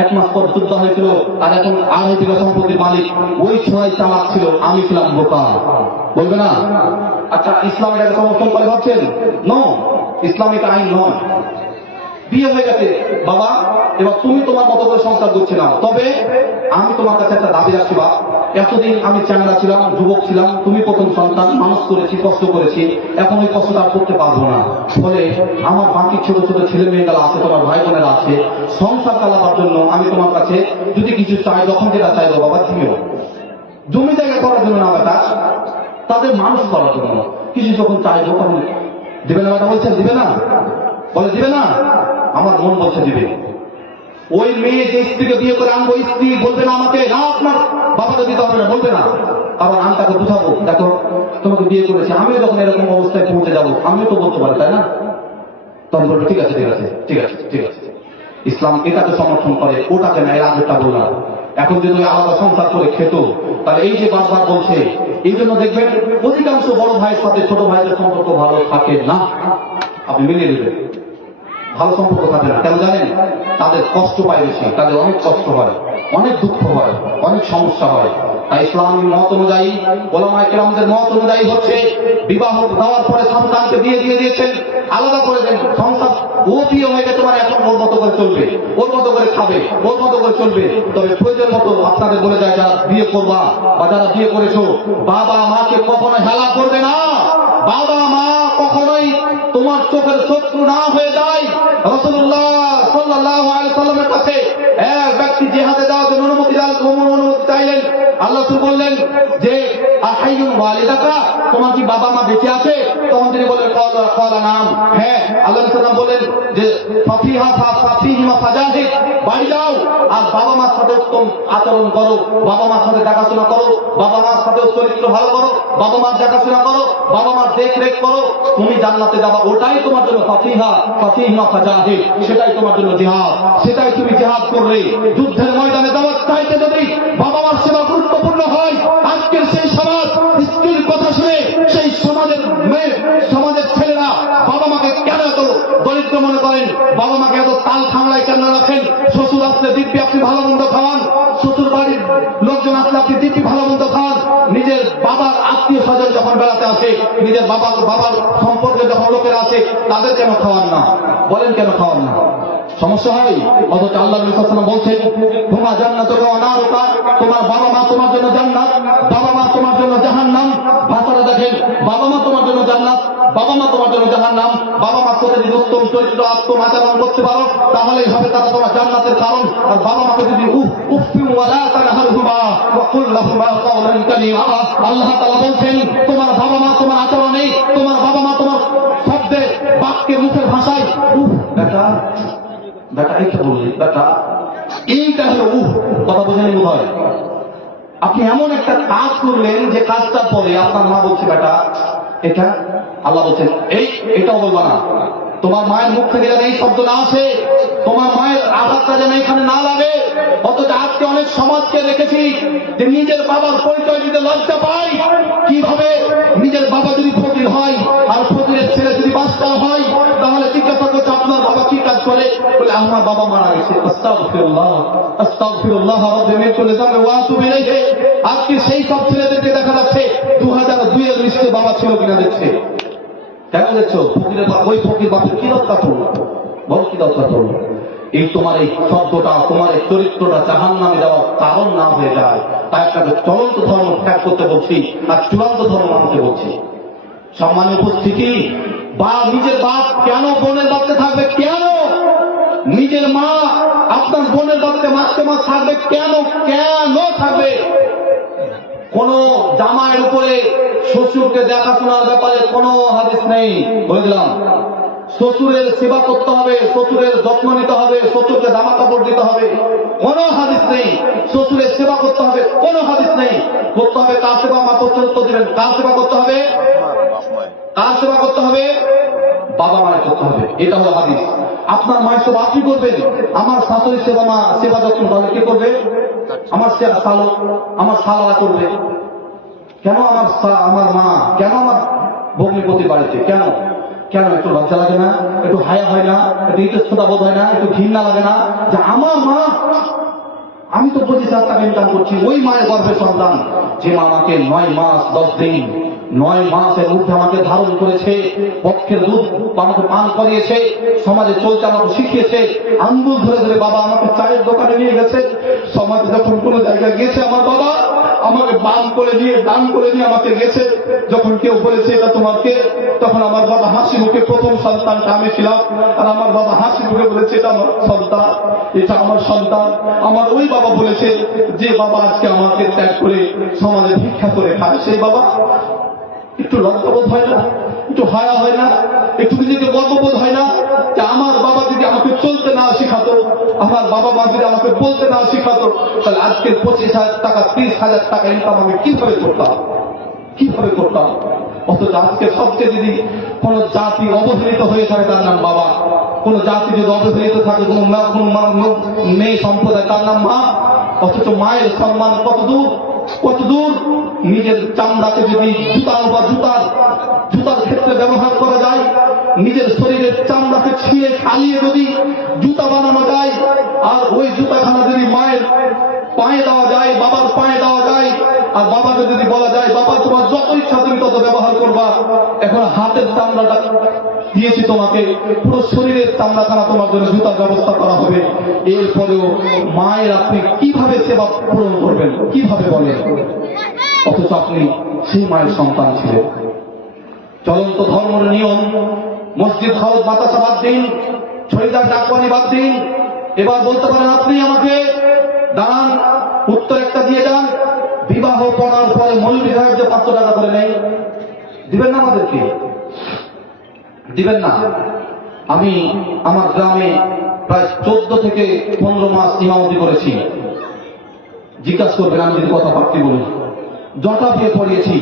1 মাস পর যুদ্ধ হয়েছিল, আর এখন 2.5 বিঘা সম্পত্তির মালিক ওই ছড়াই চালাক ছিল, আমি ছিলাম বোকা, বলবে না? আচ্ছা, ইসলাম এটাকে সমর্থন করে ভাবছেন? নো, ইসলামিক আইন নয়। বিয়ে হয়ে গেছে বাবা, এবার তুমি তোমার মতো করে সংসার করছে না। তবে আমি তোমার কাছে একটা দাবি রাখছি, বা এতদিন আমি চ্যাংড়া ছিলাম, যুবক ছিলাম, তুমি প্রথম সন্তান, মানুষ করেছি, কষ্ট করেছি, এখন ওই কষ্টটা আর করতে পারবো না। ফলে আমার বাকি ছোট ছোট ছেলে মেয়েরা আছে, তোমার ভাই বোনেরা আছে, সংসার চালাবার জন্য আমি তোমার কাছে যদি কিছু চাই, যখন যেটা চাইবো বাবা দিও। জমি জায়গা করার জন্য না বেটা, তাদের মানুষ করার জন্য কিছু যখন চাইবো তখন দিবে না। বেটা বলছেন দিবে না, বলে দিবে না, আমার মন বলছে দিবে। ওই মেয়ে যে স্ত্রীকে বিয়ে করে আনবো, স্ত্রী বলবে না আমাকে, না আপনার বাবাকে দিতে হবে না, বলবে না। কারণ আমি তাকে বুঝাবো, দেখো তোমাকে বিয়ে করেছে, আমিও যখন এরকম অবস্থায় পৌঁছে যাবো, আমিও তো বলতে পারি, তাই না? তখন বলবে ঠিক আছে ঠিক আছে ঠিক আছে ঠিক আছে। ইসলাম এটাকে সমর্থন করে, ওটাকে না, এর আগেরটা বললাম। এখন যদি আলাদা সংসার করে খেত, তাহলে এই যে বারবার বলছে, এই জন্য দেখবেন অধিকাংশ বড় ভাইয়ের সাথে ছোট ভাইদের সম্পর্ক ভালো থাকে না। আপনি মিলিয়ে দেবেন, ভালো সম্পর্ক থাকে না। কেন জানেন? তাদের কষ্ট পায় বেশি, তাদের অনেক কষ্ট হয়, অনেক দুঃখ হয়, অনেক সমস্যা হয়। তাই ইসলামী মত অনুযায়ী, ওলামায়ে কেরামদের মত অনুযায়ী হচ্ছে, বিবাহ দেওয়ার পরে সন্তানকে বিয়ে দিয়ে দিয়েছেন, আলাদা করে দেন সংসার। ও বিয়ে হয়ে গেছে মানে এখন ওর মতো করে চলবে, ওর মতো করে খাবে, ওর মতো করে চলবে। তবে প্রয়োজন মতো আপনাদের বলে যায়, যারা বিয়ে করবা বা যারা বিয়ে করেছো, বাবা মাকে কখনো হেলা করবে না। বাবা মা কখনোই তোমার চোখের শত্রু না হয়ে যায়। রাসূলুল্লাহ সাল্লাল্লাহু আলাইহি সাল্লামের কাছে এক ব্যক্তি জিহাদে যাওয়ার জন্য অনুমতি চাইলেন। আল্লাহ বললেন যে আহাইয়ুন ওয়ালিদাকা, তোমার কি বাবা মা বেঁচে আছে? তখন তিনি বললেন ক্বালা নাম, হ্যাঁ। আল্লাহ সাল্লাম বললেন যে ফাফিহিমা ফাজাহিদ, বাড়ি যাও আর বাবা মার সাথে উত্তম আচরণ করো, বাবা মার সাথে দেখাশোনা করো, বাবা মার সাথে চরিত্র ভালো করো, বাবা মার দেখাশোনা করো, বাবা মার দেখরেখ করো, তুমি জান্নাতে যাবা। ওটাই তোমার জন্য ফাফিহিমা ফাজাহিদ, সেটাই তোমার জন্য জিহাদ, সেটাই তুমি জিহাদ করলে। যুদ্ধের ময়দানে যাওয়ার চাইতে যদি বাবা মার সেবা গুরুত্বপূর্ণ হয়, আজকের সেই সমাজ স্ত্রীর কথা শুনে সেই সমাজের ছেলেরা বাবা মাকে কেন এত দরিদ্র মনে করেন, বাবা মাকে এত তাল খাংলায় কেন রাখেন? শ্বশুর আসলে দিব্যি আপনি ভালো মন্দ খাওয়ান, শ্বশুর বাড়ির লোকজন আসলে আপনি দিব্যি ভালো মন্দ খাওয়ান, নিজের বাবার আত্মীয় স্বজন যখন বেড়াতে আসে, নিজের বাবার সম্পর্কে যখন লোকেরা আছে, তাদের কেন খাওয়ান না? বলেন কেন খাওয়ান না? সমস্যা হয়। অথচ আল্লাহ নবী সাল্লাল্লাহু আলাইহি ওয়াসাল্লাম বলছেন, হুমা জান্নাতুকা ওয়া নারুকা, তোমার বাবা মা তোমার জন্য জান্নাত, বাবা মা তোমার জন্য জাহান্নাম। ভাষাটা দেখেন, বাবা মা তোমার জন্য জান্নাত, বাবা মা তোমার জন্য জাহান্নাম। বাবা মার সাথে যদি উত্তম চরিত্র আত্ম আচরণ করতে পারো, তাহলেই হবে তারা তোমার জান্নাতের কারণ। আর বাবা মাকে যদি উফিউ ওয়া লা তানহারহুমা ওয়া কুল লাহুমা কাওলান কারীমা, আল্লাহ তাআলা বলছেন, তোমার বাবা মা তোমার আচরণে, তোমার বাবা মা তোমার শব্দে, বাক্যে, মুখের ভাষায় বেটা বেটা এইটা বললি, বেটা এইটা হলো কথা বোঝেনি বোধ হয়। আপনি এমন একটা কাজ করলেন যে কাজটার পরে আপনার মা বলছে বেটা এটা, আল্লাহ বলছেন এই এটাও বলবা না। তোমার মায়ের মুখ থেকে যেন এই শব্দ না আসে, তোমার মায়ের আঘাতটা যেন এখানে না লাগে। অথচ আজকে অনেক সমাজকে দেখেছি যে নিজের বাবার পরিচয় দিতে লজ্জা পায়। কিভাবে নিজের বাবা যদি ফকির হয় আর ফকিরের ছেলে যদি বাদশা হয়, তাহলে জিজ্ঞাসা করছে আপনার বাবা কি কাজ করে? বলে আমার বাবা মারা গেছে। আস্তাগফিরুল্লাহ আস্তাগফিরুল্লাহ রাব্বি মিন কুল্লি যামবি ওয়া আতুবু ইলাইহি। আজকে সেই সব ছেলেদেরকে দেখা যাচ্ছে 2002 এর লিস্টে বাবা ছিল কিনা দেখছে। কেন দেখছো? ফকিরের ওই ফকির বাপের কি দরকার করলো? বল কি দরকার করলো? এই তোমার এই শব্দটা, তোমার এই চরিত্রটা জাহান্নামে যাওয়ার কারণ না হয়ে যায়। তাই আপনাকে চলন্ত ধর্ম ত্যাগ করতে বলছি আর চূড়ান্ত ধর্ম মানতে বলছি। সম্মানের উপস্থিতি, বা নিজের বাপ কেন বোনের বাপতে থাকবে? কেন বোনের বাড়িতে মাসে মাস থাকবে, কেন কেন থাকবে? কোন জামাইয়ের উপরে শ্বশুরকে দেখাশোনার ব্যাপারে কোনো হাদিস নেই, বলে দিলাম। শ্বশুরের সেবা করতে হবে, শ্বশুরের যত্ন নিতে হবে, শ্বশুরকে জামা কাপড় দিতে হবে, কোনো হাদিস নেই। শ্বশুরের সেবা করতে হবে, কোনো হাদিস নেই। করতে হবে কার সেবা? মা প্রত্যুত্তর দিবেন। কার সেবা করতে হবে? কার সেবা করতে হবে? বাবা মায়ের করতে হবে, এটা হলো হাদিস। আপনার মায়ের সেবা আপনি করবেন, আমার শাশুড়ির সেবা মা সেবা যত্ন তাহলে কে করবে? আমার শালো, আমার শালারা করবে। কেন আমার মা, কেন আমার ভগ্নিপতির বাড়িতে, কেন কেন একটু লজ্জা লাগে না? একটু হায়া হয় না? একটু ইতস্ততা বোধ হয় না? একটু ঘৃণা লাগে না যে আমার মা, আমি তো 25,000 টাকা ইনকাম করছি, ওই মায়ের গর্ভে সন্তান, যে মা আমাকে 9 মাস 10 দিন 9 মাসের ঊর্ধ্বে আমাকে ধারণ করেছে, পক্ষের দুধ আমাকে পান করিয়েছে, সমাজে চলতে আমাকে শিখিয়েছে, আঙ্গুল ধরে ধরে বাবা আমাকে চায়ের দোকানে নিয়ে গেছে, সমাজে যখন কোনো জায়গায় গেছে আমার বাবা আমাকে বান করে নিয়ে দান করে নিয়ে আমাকে গেছে। যখন কেউ বলেছে এটা তোমার কে, তখন আমার বাবা হাসি মুখে, প্রথম সন্তানটা আমি ছিলাম, আর আমার বাবা হাসি মুখে বলেছে এটা আমার সন্তান, এটা আমার সন্তান। আমার ওই বাবা বলেছে যে বাবা আজকে আমাকে ত্যাগ করে সমাজে ভিক্ষা করে খায়, সেই বাবা। একটু লজ্জাবোধ হয় না? একটু হায়া হয় না? একটু নিজেকে গর্ববোধ হয় না যে আমার বাবা যদি আমাকে চলতে না শিখাতো, আমার বাবা মা যদি আমাকে বলতে না শিখাতো, তাহলে আজকে 25,000 টাকা 30,000 টাকা ইনকাম আমি কিভাবে করতাম, কিভাবে করতাম? অথচ আজকে সবচেয়ে যদি কোন জাতি অবহেলিত হয়ে থাকে তার নাম বাবা, কোন জাতি যদি অবহেলিত থাকে, কোন মেয়ে সম্প্রদায় তার নাম মা। অথচ মায়ের সম্মান কত দূর, কত দূর। নিজের চামড়াকে যদি জুতার ক্ষেত্রে ব্যবহার করা যায়, নিজের শরীরের চামড়াকে ছিঁড়ে খালিয়ে যদি জুতা বানানো যায়, আর ওই জুতাখানা যদি মায়ের পায়ে দেওয়া যায়, বাবার পায়ে দেওয়া যায়, আর বাবাকে যদি বলা যায় বাবা তোমার যত ইচ্ছা তুমি তত ব্যবহার করবা, এখন হাতের চামড়াটা দিয়েছি তোমাকে, পুরো শরীরের চামড়াখানা তোমার জন্য জুতার ব্যবস্থা করা হবে, এরপরেও মায়ের আপনি কিভাবে সেবা পূরণ করবেন, কিভাবে বলেন? অথচ আপনি সেই মায়ের সন্তান ছিলেন। চলন্ত ধর্মের নিয়ম, মসজিদ খাওয়াত বাতাসা বাদ দিন, ছড়িদার ডাকবানি বাদ দিন। এবার বলতে পারেন আপনি আমাকে দাঁড়ান, উত্তর একটা দিয়ে যান। বিবাহ করার পরে মৌলভী সাহেব যে 500 টাকা করে নেই, দিবেন না আমাদেরকে? দিবেন না? আমি আমার গ্রামে প্রায় 14 থেকে 15 মাস ইমামতি করেছি। জিজ্ঞাসা করবেন আমি যদি কথা পারতে বলি। জটা বিয়ে পড়িয়েছি,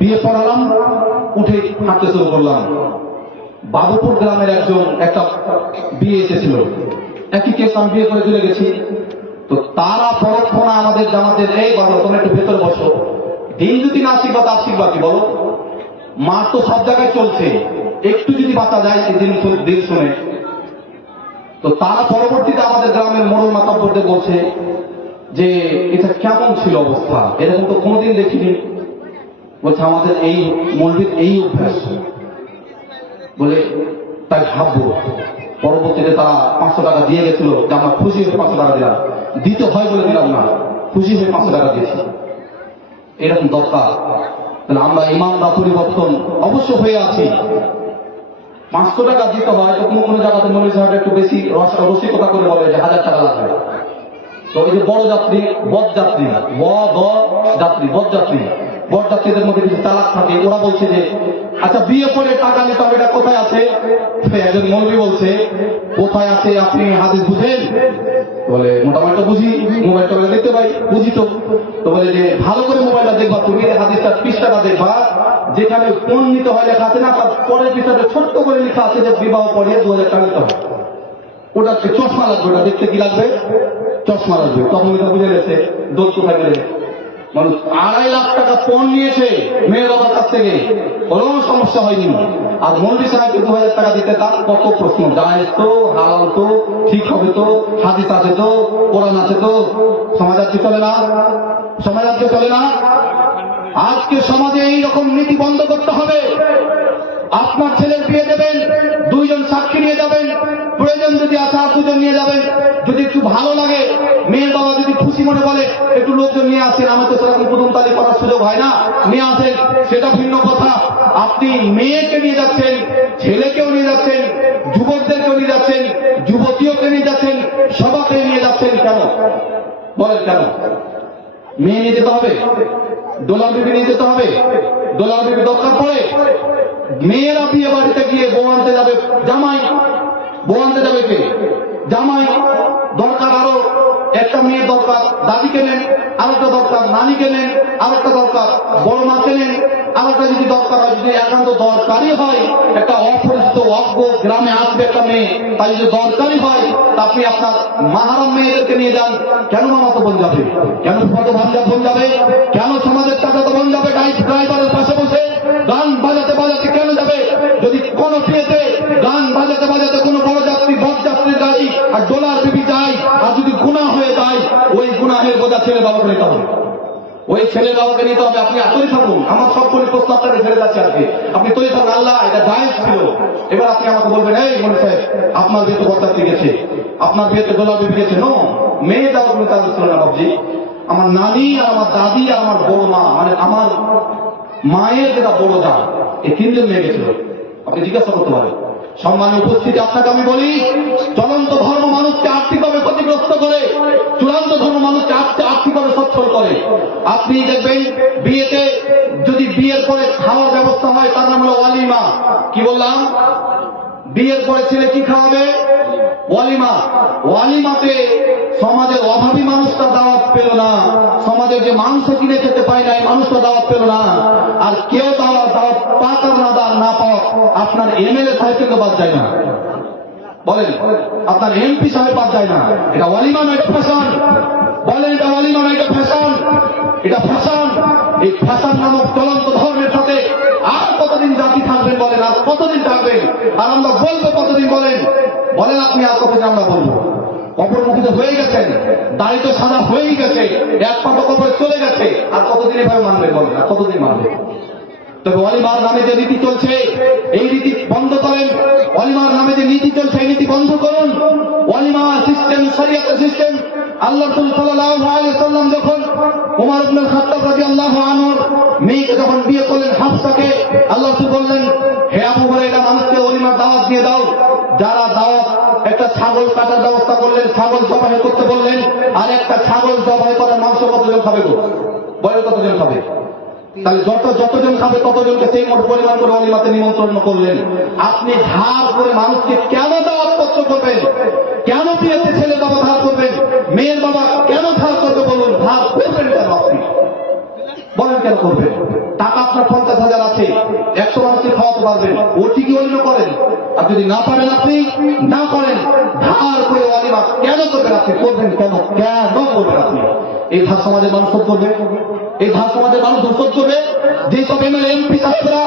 বিয়ে পড়ালাম, উঠে হাঁটতে শুরু করলাম। বাবুপুর গ্রামের একটা বিয়ে এসেছিল, একই কেস আমি বিয়ে করে চলে গেছি। তো তারা পরক্ষণা আমাদের জামাতের, এই বাবা তোমরা একটু ভেতর বসো, দিন যদি না আশীর্বাদ আশীর্বাদ কি বলো, মার তো সব জায়গায় চলছে, একটু যদি বাঁচা যায় এই দিন শুনে। তো তারা পরবর্তীতে আমাদের গ্রামের মোড়ল মাতাব্বরদের বলছে যে এটা কেমন ছিল অবস্থা, এরকম তো কোনোদিন দেখিনি। বলছে আমাদের এই মসজিদ এই অভ্যাস বলে, তাই ভাববো। পরবর্তীতে তারা 500 টাকা দিয়ে গেছিল, যে আমরা খুশি হয়ে 500 টাকা দিলাম, দিতে হয় বলে দিলাম না, খুশি হয়ে 500 টাকা দিয়েছি। এরকম দরকার। তাহলে আমরা ইমানরা পরিবর্তন অবশ্য হয়ে আছি। 500 টাকা দিতে হয় তো কোনো কোনো জায়গাতে মনে হয় একটু বেশি রসিকতা করে বলে যে 1000 টাকা লাগবে। তো ওই যে বড় যাত্রী, বরযাত্রী, বরযাত্রীদের মধ্যে কিছু চালাক থাকে, ওরা বলছে যে আচ্ছা বিয়ে করে টাকা নিতে হবে, এটা কোথায় আছে? একজন মৌলবী বলছে কোথায় আছে আপনি হাদিস বুঝেন? বলে মোটামুটি বুঝি, মোবাইলটা দেখতে পাই, বুঝি তো। তো বলে যে ভালো করে মোবাইলটা দেখবা, তুমি হাদিসটা পৃষ্ঠাটা দেখবা, যেখানে কোন নিতে হয় লেখা আছে না, তার পরের পৃষ্ঠাতে ছোট্ট করে লেখা আছে যে বিবাহ পড়িয়ে 2000 টাকা নিতে হয়। ওটা চশমা লাগবে, ওটা দেখতে কি লাগবে? চশমা লাগবে। তখন এটা বুঝে গেছে দোষ কোথায় গেলে। মানুষ 2.5 লাখ টাকা পণ নিয়েছে মেয়ের বাবার কাছ থেকে, কোনো সমস্যা হয়নি। আর মৌলভী সাহেবকে 2000 টাকা দিতে তার কত প্রশ্ন, জায়েজ তো, হালাল তো, ঠিক হবে তো, হাদিস আছে তো, কোরআন আছে তো। সমাজ আজকে চলে না, সমাজ আজকে চলে না। আজকে সমাজে এইরকম নীতি বন্ধ করতে হবে। আপনার ছেলের বিয়ে দেবেন, 2 জন সাক্ষী নিয়ে যাবেন, প্রয়োজন যদি আছে আর 2 জন নিয়ে যাবেন। যদি একটু ভালো লাগে, মেয়ের বাবা যদি খুশি মনে বলে একটু লোকজন নিয়ে আসেন, আমার তো সেরকম প্রথম তারিখ করার সুযোগ হয় না, নিয়ে আসেন, সেটা ভিন্ন কথা। আপনি মেয়েকে নিয়ে যাচ্ছেন, ছেলেকেও নিয়ে যাচ্ছেন, যুবকদেরকেও নিয়ে যাচ্ছেন, যুবতীকে নিয়ে যাচ্ছেন, সবাইকে নিয়ে যাচ্ছেন। বলেন কেন? মেয়ে নিয়ে যেতে হবে, ডোলা বিবি নিয়ে যেতে হবে, ডোলা বিবি দরকার পড়ে। মেয়েরা বিয়ে বাড়িতে গিয়ে বউ আনতে যাবে, জামাই বউ আনতে যাবে কে? জামাই। দরকার আরো একটা মেয়ে দরকার দাদিকে নেন, আরেকটা দরকার নানিকে নেন, আরেকটা দরকার বড় মাকে নেন, আরেকটা যদি দরকার হয়, যদি একান্ত দরকারই হয় একটা অপরিচিত অজ্ঞ গ্রামে আসবে একটা মেয়ে, তাই যদি দরকারই হয় তা আপনি আপনার মাহারাম মেয়েদেরকে নিয়ে যান। কেন মামাতো বোন যাবে? কেন ফুফাতো বোন যাবে? কেন সমাজের চাচাতো বোন যাবে ড্রাইভারের পাশে বসে গান বাজাতে বাজাতে কেন যাবে? যদি কোন বিয়েতে গান বাজাতে বাজাতে কোনো বড় যাত্রী বরযাত্রীর গাড়ি আর ডোলার বিবি যায়, আর যদি গুনাহ হয়ে যায়, ওই গুনাহের বোঝা ছেলে বাবাকে নিতে হবে, ওই ছেলে বাবাকে নিতে হবে। আপনি তৈরি থাকুন, আমার সবগুলি প্রশ্ন আপনাকে ফেলে যাচ্ছে আজকে, আপনি তৈরি থাকুন। আল্লাহ এটা জায়েজ ছিল। এবার আপনি আমাকে বলবেন, এই মনে সাহেব আপনার বিয়েতে বরযাত্রী গেছে, আপনার বিয়েতে ডোলা বিবি গেছে। নো, মেয়ে যাওয়ার কোনো কাজ ছিল না বাবজি। আমার নানি আর আমার দাদি আর আমার বড় মা, মানে আমার মায়ের যেটা বড় দা, এই তিনজন মেয়ে গেছিল। আপনি জিজ্ঞাসা করতে পারেন। সম্মানের উপস্থিতি আপনাকে আমি বলি, চলন্ত ধর্ম মানুষকে আর্থিকভাবে ক্ষতিগ্রস্ত করে, চূড়ান্ত ধর্ম মানুষকে আর্থিকভাবে সচ্ছল করে। আপনি দেখবেন বিয়েতে যদি বিয়ের পরে খাওয়ার ব্যবস্থা হয়, তার নাম হলো ওয়ালিমা। কি বললাম? বিয়ের পরে ছেলে কি খাওয়াবে? ওয়ালিমা। ওয়ালিমাতে সমাজের অভাবী মানুষটা দাওয়াত পেল না, সমাজের যে মাংস কিনে খেতে পায় না এই মানুষটা দাওয়াত পেল না। আর কেউ দাওয়াত পাক আর না পাক, আপনার এমএলএ সাহেব কিন্তু বাদ যায় না। বলেন, আপনার এমপি সাহেব বাদ যায় না। এটা ওয়ালিমা না, এটা ফ্যাশন। বলেন, এটা ওয়ালিমা না, এটা ফ্যাশন। এটা ফ্যাশন। এই ফ্যাশন নামক চলন্ত ধর্মের সাথে আর কতদিন জাতি থাকবেন বলেন? আর কতদিন থাকবেন? আর আমরা বলবো কতদিন বলেন? বলেন আপনি আর কতদিন আমরা বলবো? অপরমুখিত হয়ে গেছেন, দাড়ি তো সাদা হয়েই গেছে, এক পাটা কবরে চলে গেছে, আর কতদিন এভাবে মানবে বলেন? আর কতদিন মানবে? তবে ওয়ালিমার নামে যে রীতি চলছে, এই রীতি বন্ধ করেন। ওয়ালিমার নামে যে নীতি চলছে, এই নীতি বন্ধ করুন। ওয়ালিমা সিস্টেম, শরিয়তের সিস্টেম। আল্লাহ রাসূল সাল্লাল্লাহু আলাইহি ওয়াসাল্লাম যখন ওমর ইবনে খাত্তাব রাদিয়াল্লাহু আনহুর মেয়েকে যখন বিয়ে করলেন হাফসাকে, আল্লাহ রাসূল বললেন, হে আবু হুরায়রা, মানুষকে ওয়ালিমার দাওয়াত দিয়ে দাও। যারা দাওয়াত, একটা ছাগল কাটার ব্যবস্থা করলেন, ছাগল জবাই করতে বললেন, আর একটা ছাগল জবাই করার মাংস কতজন খাবে গো? বলেন কতজন খাবে? তাহলে যতজন খাবে ততজনকে সেই মতো পরিমাণ করে ওয়ালিমাতে নিমন্ত্রণ করলেন। আপনি ধার করে মানুষকে কেন দাওয়াত পত্র করবেন? কেন বিয়েতে ছেলে বাবা ধার করবেন? মেয়ের বাবা কেন ধার করবে বলুন? ধার করবেন কেন আপনি? বলেন কেন করবেন? টাকা আপনার 50,000 আছে, 100 মানুষকে খাওয়াতে পারবেন, ও ঠিকই ওয়ালিমা করেন। আর যদি না পারেন, আপনি না করেন, ধার করে ওয়ালিমা কেন করবেন? আপনি করবেন কেন? কেন করবেন আপনি? এই ধার সমাজের মানুষ শোধ করবে, এই ধার সমাজের মানুষ শোধ করবে। যেসব এমএলএ এমপি সাহেবরা,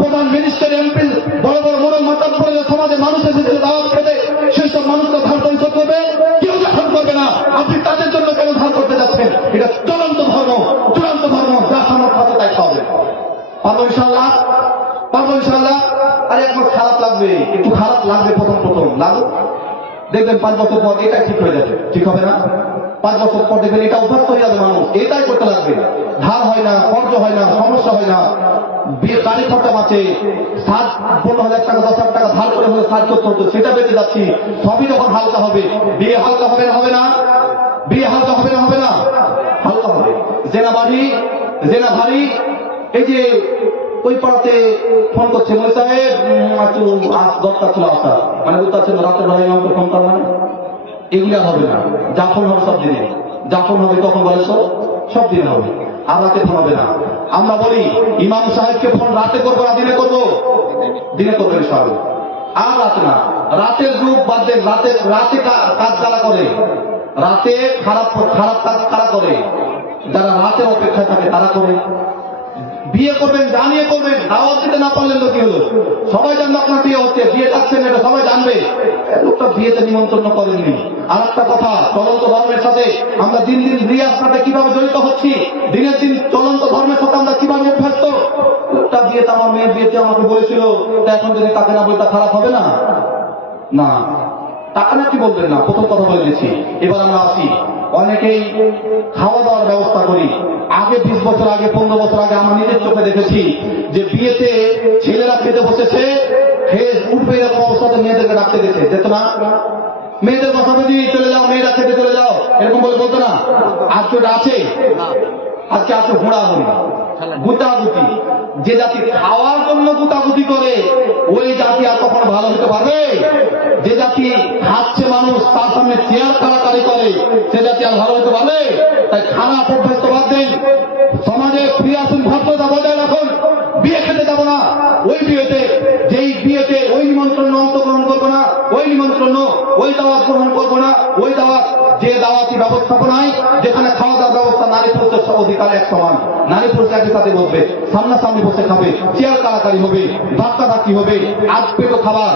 প্রধান মিনিস্টার, এমপি, বড় বড় মোড়ল মাতাল করে সমাজের মানুষ এসেছে দাওয়াত খেতে, সেসব মানুষকে ধার পরিশোধ করবে? কেউ ধার করবে না। আপনি তাদের জন্য কেন ধার করতে যাচ্ছেন? এটা চূড়ান্ত ধর্ম, চূড়ান্ত ধর্ম। যা সামর্থ্য আছে তাই খাওয়াবে। পারবো ইনশাআল্লাহ, পারবো ইনশাআল্লাহ। আর একবার খারাপ লাগবে, একটু খারাপ লাগবে প্রথম লাগুক, দেখবেন 5 বছর পর এটাই ঠিক হয়ে যাবে। ঠিক হবে না? 5 বছর পর দেখবেন এটা অভ্যস্ত হয়ে যাবে, মানুষ এটাই করতে লাগবে। ধার হয় না, কর্জ হয় না, সমস্যা হয় না, বিয়ে গাড়ি খরচা বাঁচে, 15,000 টাকা 10,000 টাকা ধার করে হলে সাহায্য করতো, সেটা বেঁচে যাচ্ছি। সবই যখন হালকা হবে, বিয়ে হালকা হবে না? হবে না? বিয়ে হালকা হবে না? হবে না? হালকা হবে। জেনা ভারী। এই যে ওই পাড়াতে ফোন করছে, মনে সাহেব একটু দরকার ছিল আসা, মানে উত্তর ছিল রাতের ভাই আমাকে ফোন করা, মানে এগুলি হবে না। যখন হবে সব দিনে, যখন হবে তখন বলে সব দিনে হবে, আর রাতে ফোন হবে না। আমরা বলি ইমাম সাহেবকে ফোন রাতে করবো না দিনে করবো? দিনে করবেন সব, আর রাতে না। রাতের যুগ বাদ দেন। রাতে কাজ যারা করে, রাতে খারাপ কাজ কারা করে? যারা রাতের অপেক্ষায় থাকে তারা করে। বিয়ে করবেন, জানিয়ে করবেন। দাওয়াত দিতে না পারলেন তো কি হলো? সবাই জানবে আপনার বিয়ে হচ্ছে, বিয়ে থাকছেন, এটা সবাই জানবে। লোকটা বিয়েতে নিমন্ত্রণ করেননি। আর একটা কথা, চলন্ত ধর্মের সাথে আমরা দিন বিয়ার সাথে কিভাবে জড়িত হচ্ছি, দিনের দিন চলন্ত ধর্মের সাথে আমরা কিভাবে অভ্যস্ত। লোকটা বিয়েতে, আমার মেয়ের বিয়েতে আমাকে বলেছিল, তা এখন যদি তাকে না বলতে খারাপ হবে না? না, টাকা না কি বলবেন না, প্রথম কথা বলে দিচ্ছি। এবার আমরা আসি, অনেকেই খাওয়া দাওয়ার ব্যবস্থা করি। আগে 20 বছর আগে, 15 বছর আগে আমরা নিজের চোখে দেখেছি যে বিয়েতে ছেলেরা খেতে বসেছে, খেয়ে উঠবে এরকম অবস্থাতে মেয়েদেরকে ডাকতে গেছে, যেত না? মেয়েদের কথা বুঝি চলে যাও, মেয়েরা খেতে চলে যাও, এরকম বলে বলতো না? আজকে ওটা আছে? আজকে আছে ঘোড়াঘুড়ি, গুতাগুতি। যে জাতি খাওয়ার জন্য গুতাগুতি করে ওই জাতি আর কখনো ভালো হতে পারবে? যে জাতি খাচ্ছে মানুষ তার সামনে চেয়ার কাড়াকাড়ি করে সে জাতি আর ভালো হতে পারবে? তাই খারাপ অভ্যস্ত বাদ দেন, সমাজে ফিরে আসুন, ভদ্রতা বজায় রাখুন। বিয়ে খেতে যাবো না, ওই বিয়েতে যেই বিয়েতে ওই নিমন্ত্রণ অংশগ্রহণ করবো না, ওই নিমন্ত্রণ ওই দাওয়াত গ্রহণ করবো না, ওই দাওয়াত যে দাওয়াতি ব্যবস্থাপনায় যেখানে খাওয়া দাওয়ার ব্যবস্থা নারী পুরুষের সব অধিকার এক সমান, নারী পুরুষ একই সাথে বসবে, সামনাসামনি বসে খাবে, চেয়ার কাড়াকাড়ি হবে, ধাক্কাধাক্কি হবে, আজ পেটো খাবার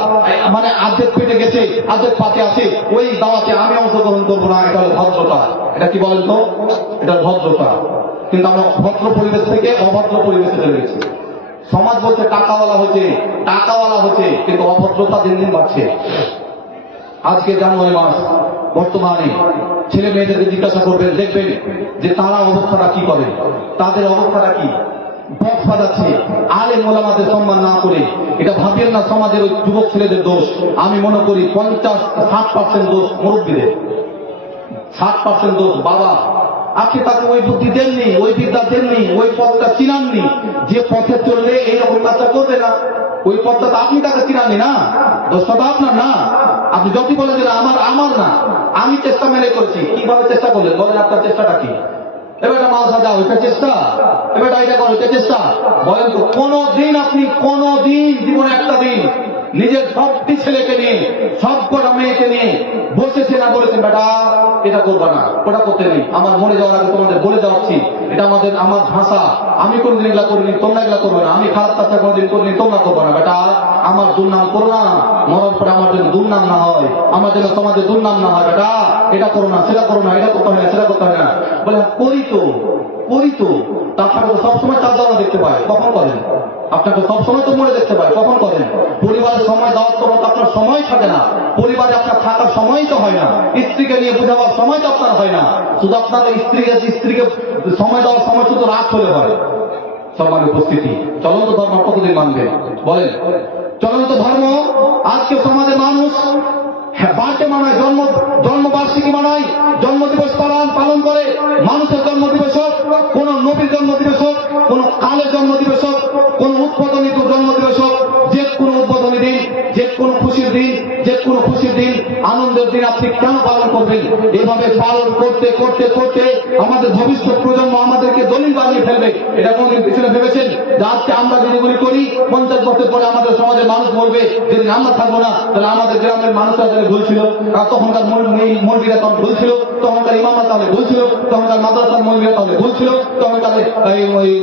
মানে আর্ধেক পেটে গেছে আর্ধেক পাতে আছে, ওই দাওয়াতে আমি অংশগ্রহণ করবো না। এটা হলো ভদ্রতা। এটা কি বলেন তো? এটা ভদ্রতা। কিন্তু আমরা ভদ্র পরিবেশ থেকে অভদ্র পরিবেশে চলে গেছি। সমাজ বলছে টাকাওয়ালা হচ্ছে, টাকাওয়ালা হচ্ছে, কিন্তু অভদ্রতা দিন দিন বাড়ছে। আজকে জানুয়ারি মাস, বর্তমানে ছেলে মেয়েদেরকে জিজ্ঞাসা করবেন, দেখবেন যে তারা অবস্থাটা কি করে, তাদের অবস্থাটা কি। বক্স বাজাচ্ছে আলেম ওলামাদের সম্মান না করে। এটা ভাবেন না সমাজের ওই যুবক ছেলেদের দোষ। আমি মনে করি 50-60% দোষ মুরব্বীদের, 60% দোষ বাবা। আপনি তাকে ওই বুদ্ধি দেননি, ওই বিদ্যা দেননি, ওই পথটা চিনাননি, যে পথে চললে এইরকম কাজটা করবে না। ওই পথটা তো আপনি তাকে চিনাননি না, দোষটা তো আপনার না। আপনি যতই বলেন যে আমার না, আমি চেষ্টা মেনে করেছি। কিভাবে চেষ্টা করলেন বলেন? আপনার চেষ্টাটা কি? এবার এটা মালসা যাও, এটা চেষ্টা, এবার এটা করো, এটা চেষ্টা। বলেন তো কোনদিন আপনি কোনদিন জীবনে একটা দিন নিজের সবটি ছেলেকে নিয়ে সবকটা মেয়েকে নিয়ে বসেছে না বলেছেন বেটা এটা করবা না, ওটা করতে নেই, আমার মরে যাওয়ার আগে তোমাদের বলে যাচ্ছি, এটা আমার ভাষা, আমি কোনদিন এগুলা করিনি, তোমরা এগুলা করবে না, আমি খারাপ কাজটা কোনদিন করিনি, তোমরা করবো না বেটা, আমার দুর্নাম করো না, মরণ পরে আমার জন্য দুর্নাম না হয়, আমার জন্য সমাজে দুর্নাম না হয়, বেটা এটা করো না, সেটা করো না, এটা করতে হয় না, সেটা করতে হয় না। বলে করি তো তারপরে তো সবসময় চাপ দেওয়া দেখতে পায়, কখন করেন? আপনাকে সবসময় তো মনে দেখতে পায়, কখন করেন? পরিবারের সময় দাওয়াত করার আপনার সময় থাকে না, পরিবারে আপনার থাকার সময় তো হয় না, স্ত্রীকে নিয়ে বোঝাবার সময় তো আপনার হয় না, শুধু আপনার স্ত্রীকে সময় দেওয়ার সময় শুধু রাত হলে হয়। সম্মানের উপস্থিতি, চলন্ত ধর্ম কতদিন মানবে বলেন? চলন্ত ধর্ম আজকে সমাজের মানুষ বার্থডে মানায়, জন্মবার্ষিকী মানায়, জন্মদিবস পালন করে। মানুষের জন্মদিবস হোক, কোন নবীর জন্মদিবস হোক, কোন কালের জন্মদিবস হোক, কোন উদ্বোধনী জন্মদিবস হোক, যে কোনো উদ্বোধনী দিন, যে কোনো খুশির দিন, আনন্দের দিন আপনি কেন পালন করবেন? এইভাবে পালন করতে করতে করতে আমাদের ভবিষ্যৎ প্রজন্ম আমাদেরকে দলিল বানিয়ে ফেলবে। এটা কোনদিন পিছনে ভেবেছেন যে আজকে আমরা যেগুলি করি 50 বছর পরে আমাদের সমাজের মানুষ বলবে যেদিন আমরা থাকবো না তাহলে আমাদের গ্রামের মানুষরা তাহলে ভুল ছিল, তখনকার মৌলবীরা তখন ভুল ছিল, তখনকার ইমামরা তাহলে ভুল ছিল, তখনকার মাদ্রাসার মৌলবীরা তাহলে ভুল ছিল, তখনকার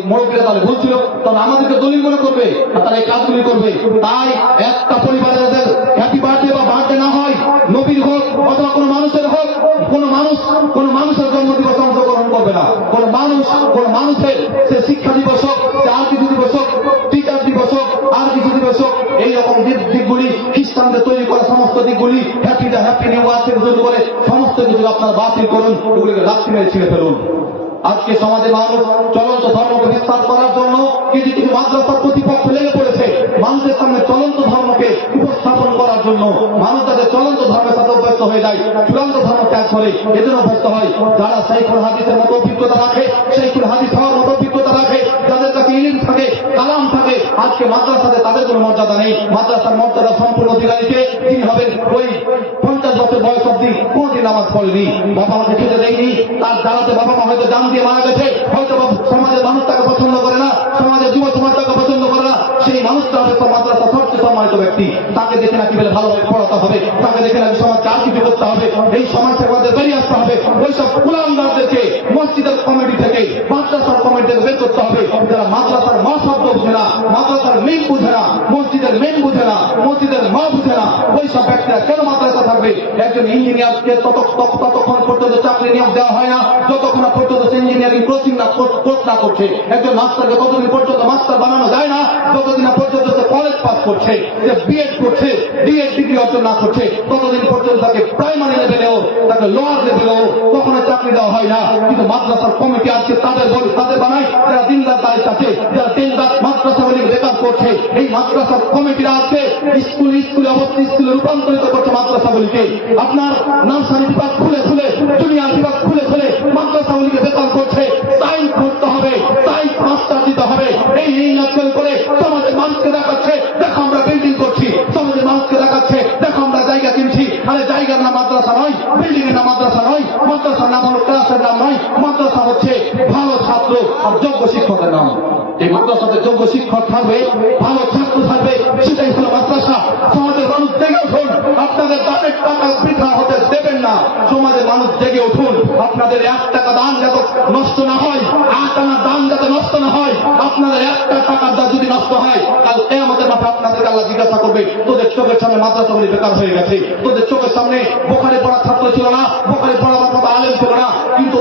মুরব্বীরা তাহলে ভুল ছিল, তখন আমাদেরকে দলিল মনে করবে আর তারা এই কাজগুলি করবে। তাই একটা পরিবারে যাদের হ্যাপি বার্থডে বা বার্থডে না হয়, নবীর হোক অথবা কোনো মানুষের হোক, কোন মানুষের জন্মদিবস অংশগ্রহণ করবে না। কোন মানুষের সে শিক্ষা দিবস হোক, আর কিছু দিবস হোক, টিচার দিবস হোক, আর কিছু দিবস হোক, এইরকম দিকগুলি খ্রিস্টানদের তৈরি করা সমস্ত দিকগুলি হ্যাপি নিউ ইয়ার থেকে শুরু করে সমস্ত কিছু আপনারা বাতিল করুন, ওগুলিকে লাঠি মেরে ছিঁড়ে ফেলুন। আজকে সমাজে মানুষ চলন্ত ধর্মকে বিস্তার করার জন্য কিছু মাদ্রাসার প্রতিপক্ষ লেগে পড়েছে, মানুষের সামনে চলন্ত ধর্মকে উপস্থাপন করার জন্য। মানুষ যাদের চলন্ত ধর্মের সাথে অভ্যস্ত হয়ে যায়, চূড়ান্ত ধর্ম ত্যাগ করে এদের অভ্যস্ত হয়। যারা শাইখুল হাদিসের মতো অভিজ্ঞতা রাখে, শাইখুল হাদিস হওয়ার মতো অভিজ্ঞতা রাখে, যাদের কাছে ইলম থাকে, কালাম থাকে, আজকে মাদ্রাসাতে তাদের কোনো মর্যাদা নেই। মাদ্রাসার মর্যাদা সম্পূর্ণ অধিকারীকে, তিনি হবেন ওই 50 বছর বয়স অব্দি কোনদিন নামাজ পড়েনি, বাবা মাকে খেতে দেয়নি, তার দ্বারাতে বাবা মা হয়তো জান দিয়ে মারা গেছে, হয়তো সমাজের মানুষ তাকে পছন্দ করে না, সমাজের যুব সমাজ তাকে পছন্দ করে না, সেই মানুষটা হবে মাদ্রাসা সবচেয়ে সম্মানিত ব্যক্তি। তাকে দেখে নাকি বলে ভালোভাবে পড়াতে হবে, তাকে দেখে নাকি সমাজকে আর কিছু করতে হবে, এই সমাজ থেকে আমাদের বেরিয়ে আসতে হবে। ওইসব কুলাঙ্গারদেরকে মসজিদের কমিটি থেকে, মাদ্রাসার কমিটি থেকে বের করতে হবে, যারা মাদ্রাসার মা শব্দ বুঝে না, মাদ্রাসার মেন বুঝে না, মসজিদের মেন বুঝে না, মসজিদের মা বুঝে না, ওইসব ব্যক্তিরা কেন মাদ্রাসা থাকবে? একজন ইঞ্জিনিয়ারকে ততক্ষণ পর্যন্ত চাকরি নিয়োগ দেওয়া হয় না যতক্ষণ পর্যন্ত ইঞ্জিনিয়ারিং কোচিং কোর্স না করছে। একজন মাস্টারকে ততদিন পর্যন্ত মাস্টার বানানো যায় না যতদিন পর্যন্ত সে কলেজ পাস করছে, যে বিএড করছে, ডিএড ডিগ্রি অর্জন না করছে, ততদিন পর্যন্ত তাকে প্রাইমারি লেভেলেও, তাকে লোয়ার লেভেলেও কখনো চাকরি দেওয়া হয় না। কিন্তু মাদ্রাসার কমিটি আজকে তাদের বানায় যারা দিনদার দায়িত্ব আছে, যারা দিনদার মাদ্রাসাগুলিকে বেকার করছে। এই মাদ্রাসার কমিটিরা আজকে স্কুলে অবস্থিত স্কুলে রূপান্তরিত করছে মাদ্রাসাগুলিকে। আপনার নার্সারি বিভাগ খুলে জুনিয়র বিভাগ খুলে মাদ্রাসাগুলিকে বেতন করছে। তাই করতে হবে, তাই মাস্টার দিতে হবে। এই নাচল করে সমাজের মানুষকে দেখাচ্ছে দেখো আমরা বিল্ডিং করছি, সমাজের মানুষকে দেখাচ্ছে দেখো আমরা জায়গা কিনছি। আরে জায়গার নাম মাদ্রাসা নয়, বিল্ডিং এর নাম মাদ্রাসা নয়, মাদ্রাসার নাম হলো ক্লাসের নাম নয়। মাদ্রাসা হচ্ছে ভালো ছাত্র আর যোগ্য শিক্ষকের নাম। এই মাদ্রাসাতে যোগ্য শিক্ষক থাকবে, ভালো ছাত্র থাকবে, সেটাই হলো মাদ্রাসা। সমাজের মানুষ জেগে উঠুন, আপনাদের দানের টাকা বৃথা হতে দেবেন না। সমাজের মানুষ জেগে উঠুন, আপনাদের 1 টাকা দান যাতে নষ্ট না হয়, 8 আনা দান যাতে নষ্ট না হয়। আপনাদের 1টা টাকার দান যদি নষ্ট হয়, কাল কিয়ামতের মাঠে আপনাদেরকে আল্লাহ জিজ্ঞাসা করবে তোদের চোখের সামনে মাদ্রাসাগুলি বেকার হয়ে গেছে, তোদের চোখের সামনে বোখারি পড়া ছাত্র ছিল না, বোখারি পড়াবার মতো আলেম ছিল না, কিন্তু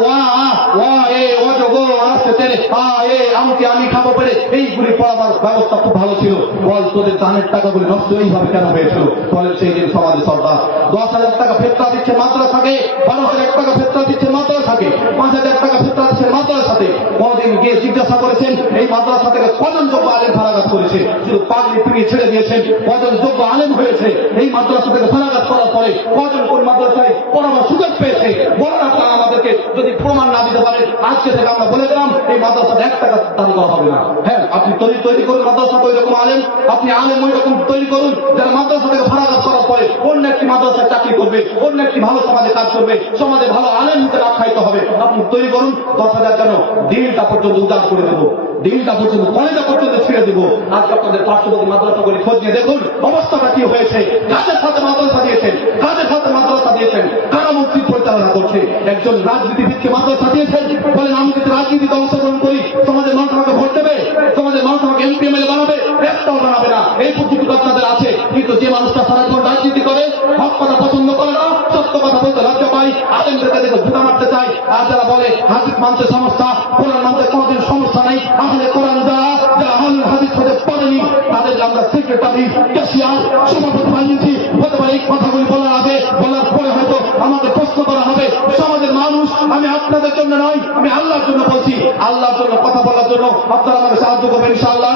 আমি খাবো পেরে এইগুলি পড়াবার ব্যবস্থা খুব ভালো ছিল। বল তোদের দানের টাকাগুলি নষ্ট এইভাবে কেন হয়েছিল? বলেন সেই দিন সমাজে সরকার 10,000 টাকা ফেতরা দিচ্ছে মাদ্রাসাকে, 12,000 টাকা ফেতরা দিচ্ছে মাদ্রাসাকে, 5,000 টাকা ফেতরা দিচ্ছে মাদ্রাসাতে। কোনদিন গিয়ে জিজ্ঞাসা করেছেন এই মাদ্রাসা থেকে কজন যোগ্য আলেম ফারাগাত করেছে? শুধু পাগড়ি পিড়িয়ে ছেড়ে দিয়েছেন। কজন যোগ্য আলেম হয়েছে এই মাদ্রাসা থেকে ফারাগাত করার পরে? কজন কোন মাদ্রাসায় পড়াবার সুযোগ পেয়েছে? বলেন আপনারা আমাদেরকে। যদি প্রমাণ না দিতে পারেন আজকে থেকে আমরা বলে দিলাম এই মাদ্রাসাতে 1 টাকা দান করা হবে না। হ্যাঁ, আপনি তৈরি করুন মাদ্রাসা ওই রকম আলেম, আপনি আলেম ওই রকম তৈরি করুন যারা মাদ্রাসা থেকে ফারাগাত করার পরে অন্য একটি মাদ্রাসায় চাকরি করবে, অন্য একটি ভালো সমাজে কাজ করবে, সমাজে ভালো আলেম হিসেবে আখ্যায়িত হবে। আপনি তৈরি করুন 10,000 যেন দিনটা পর্যন্ত উদার করে দেবো, দিনটা পর্যন্ত কলেজা পর্যন্ত ছেড়ে দেব। আজকে আপনাদের পার্শ্ববর্তী মাদ্রাসাগুলি খোঁজ নিয়ে দেখুন অবস্থাটা কি হয়েছে, কাদের সাথে মাদ্রাসা দিয়েছেন, কাদের সাথে মাদ্রাসা দিয়েছেন, কারা মুক্তি পরিচালনা করছে। একজন রাজনীতিবিদকে মাদ্রাসা দিয়েছেন, বলেন আমি যদি রাজনীতিতে অংশগ্রহণ করি সমাজের মানুষ আমাকে ভোট দেবে, সমাজের মানুষ আমাকে এমপি এমএলএ বানাবে? একটাও বানাবে না। এই বুদ্ধিটুকু আপনাদের আছে। কিন্তু যে মানুষটা সারাক্ষণ রাজনীতি করে, হক কথা পছন্দ করে না, সত্য কথা বলতে লজ্জা পাই, আলেমদেরকে দেখে জুতা মারতে চাই, আর যারা বলে হাদিস মানতে সমস্যা, কোরআন মানতে কোনোদিন সমস্যা নেই, আহলে কোরআন যারা আহলে হাদিস হতে পারেনি তাদেরকে আমরা সেক্রেটারি, ক্যাশিয়ার, সভাপতি বানিয়েছি। হতে পারে এই কথাগুলি বলার আগে বলার পরে হয়তো আমাদের প্রশ্ন করা হবে। সমাজের মানুষ, আমি আপনাদের জন্য নয়, আমি আল্লাহর জন্য বলছি। আল্লাহর জন্য কথা বলার জন্য আপনারা আমাকে সাহায্য করবেন ইনশাআল্লাহ।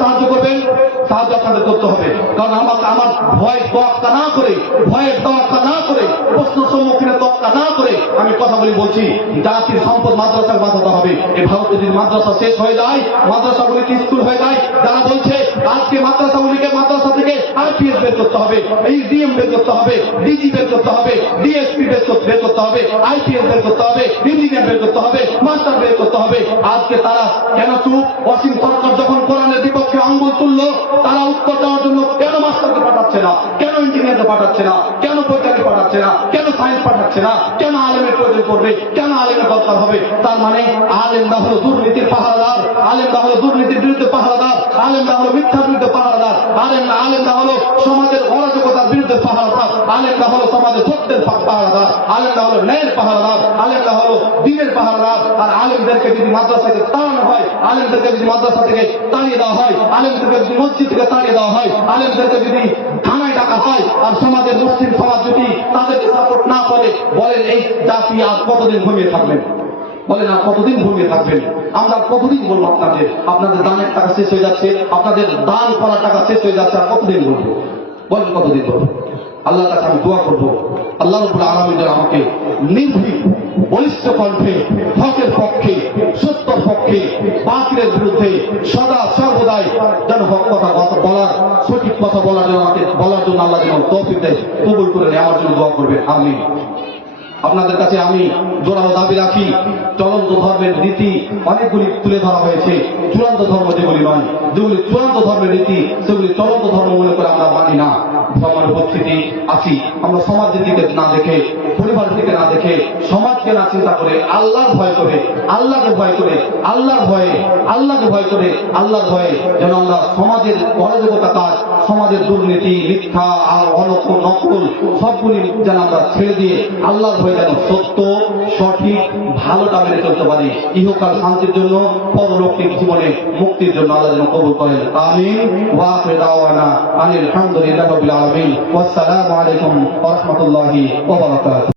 সাহায্য করবেন, সাহায্য আপনাদের করতে হবে। কারণ আমার ভয়ের তোয়াক্কা না করে, প্রশ্ন সম্মুখীনের তোয়াক্কা না করে আমি কথাগুলি বলছি। জাতির সম্পদ মাদ্রাসার বাঁচাতে হবে। এই ভারতে যদি মাদ্রাসা শেষ হয়ে যায়, মাদ্রাসাগুলিকে স্কুল হয়ে যায়, যারা বলছে আজকে মাদ্রাসাগুলিকে মাদ্রাসা থেকে আইপিএস বের করতে হবে, এই ডিএম বের করতে হবে, ডিজি বের করতে হবে, ডিএসপি বের করতে হবে, আইপিএস বের করতে হবে, ইঞ্জিনিয়ার বের করতে হবে, মাস্টার বের করতে হবে। আজকে তারা কেন চুপ? অসীম সরকার যখন কোরআনের বিপক্ষে আঙ্গুল তুললো, তারা উত্তর দেওয়ার জন্য কেন মাস্টারকে পাঠাচ্ছে না, কেন ইঞ্জিনিয়ারকে পাঠাচ্ছে না, কেন বৈজ্ঞানিক পাঠাচ্ছে না, কেন সায়েন্স পাঠাচ্ছে না, কেন আলেমের প্রয়োজন পড়বে, কেন আলেমের দরকার হবে? তার মানে আলেমরা হলো দুর্নীতির পাহারাদার, আলেমরা হলো দুর্নীতির বিরুদ্ধে পাহারাদার, আলেমরা হলো মিথ্যার বিরুদ্ধে পাহারাদার, আলেমরা হলো সমাজের অরাজকতার বিরুদ্ধে পাহারাদার, আলেমরা হলো সমাজের সত্যের পাহারাদার, আলেমরা হলো ন্যায়ের পাহারাদার, আলেমরা হলো দ্বীনের পাহারাদার। আর আলেমদেরকে যদি মাদ্রাসা থেকে তাড়ানো হয়, আলেমদেরকে যদি মাদ্রাসা থেকে তাড়িয়ে দেওয়া হয়, আলেমদেরকে যদি মসজিদ থেকে তাড়িয়ে দেওয়া হয়, আলেমদেরকে যদি থানায় ডাকা হয়, আর সমাজের মুসলিম সমাজ যদি তাদেরকে সাপোর্ট না করে, বলেন এই জাতি আর কতদিন ঘুমিয়ে থাকবেন? বলেন আর কতদিন ঘুমিয়ে থাকবেন? আমরা কতদিন বলবো আপনাদের দানের টাকা শেষ হয়ে যাচ্ছে, আপনাদের দান করার টাকা শেষ হয়ে যাচ্ছে, আর কতদিন বলবো? বলেন কতদিন বলবো? আল্লাহর কাছে আমি দোয়া করবো আল্লাহ রাব্বুল আলামিন যেন আমাকে নির্ভীক বলিষ্ঠ কণ্ঠে হকের পক্ষে, সত্যর পক্ষে, বাতিলের বিরুদ্ধে সদা সর্বদাই যেন হক কথা বলার, সঠিক কথা বলার জন্য আমাকে বলার জন্য আল্লাহ যেন তৌফিক দেয়, কবুল করে নেয়। আমার জন্য দোয়া করবেন, আমিন। আপনাদের কাছে আমি জোরালো দাবি রাখি, চলন্ত ধর্মের রীতি অনেকগুলি তুলে ধরা হয়েছে। চূড়ান্ত ধর্ম যেগুলি নয়, যেগুলি চূড়ান্ত ধর্মের রীতি, সেগুলি চলন্ত ধর্ম মনে করে আমরা মানি না। সমাজের উপস্থিতি আছি, আমরা সমাজের দিকে না দেখে, পরিবারের দিকে না দেখে, সমাজকে না চিন্তা করে, আল্লাহর ভয় করে, আল্লাহকে ভয় করে, আল্লাহর ভয়ে যেন আমরা সমাজের অরাজকতা কাজ, সমাজের দুর্নীতি, মিথ্যা, অনকল, নকল সবগুলি যেন আমরা ছেড়ে দিয়ে আল্লাহর ভয়ে যেন সত্য, সঠিক, ভালোটা মেনে চলতে পারি। ইহকাল শান্তির জন্য, পরলৌকিক জীবনে মুক্তির জন্য আল্লাহ যেন কবুল করেন, আমিন। ওয়া আখিরু দাওয়ানা আনিল হামদুলিল্লাহি রাব্বিল আলামিন। ওয়াসসালামু আলাইকুম ওয়া রাহমাতুল্লাহি ওয়া বারাকাতুহু।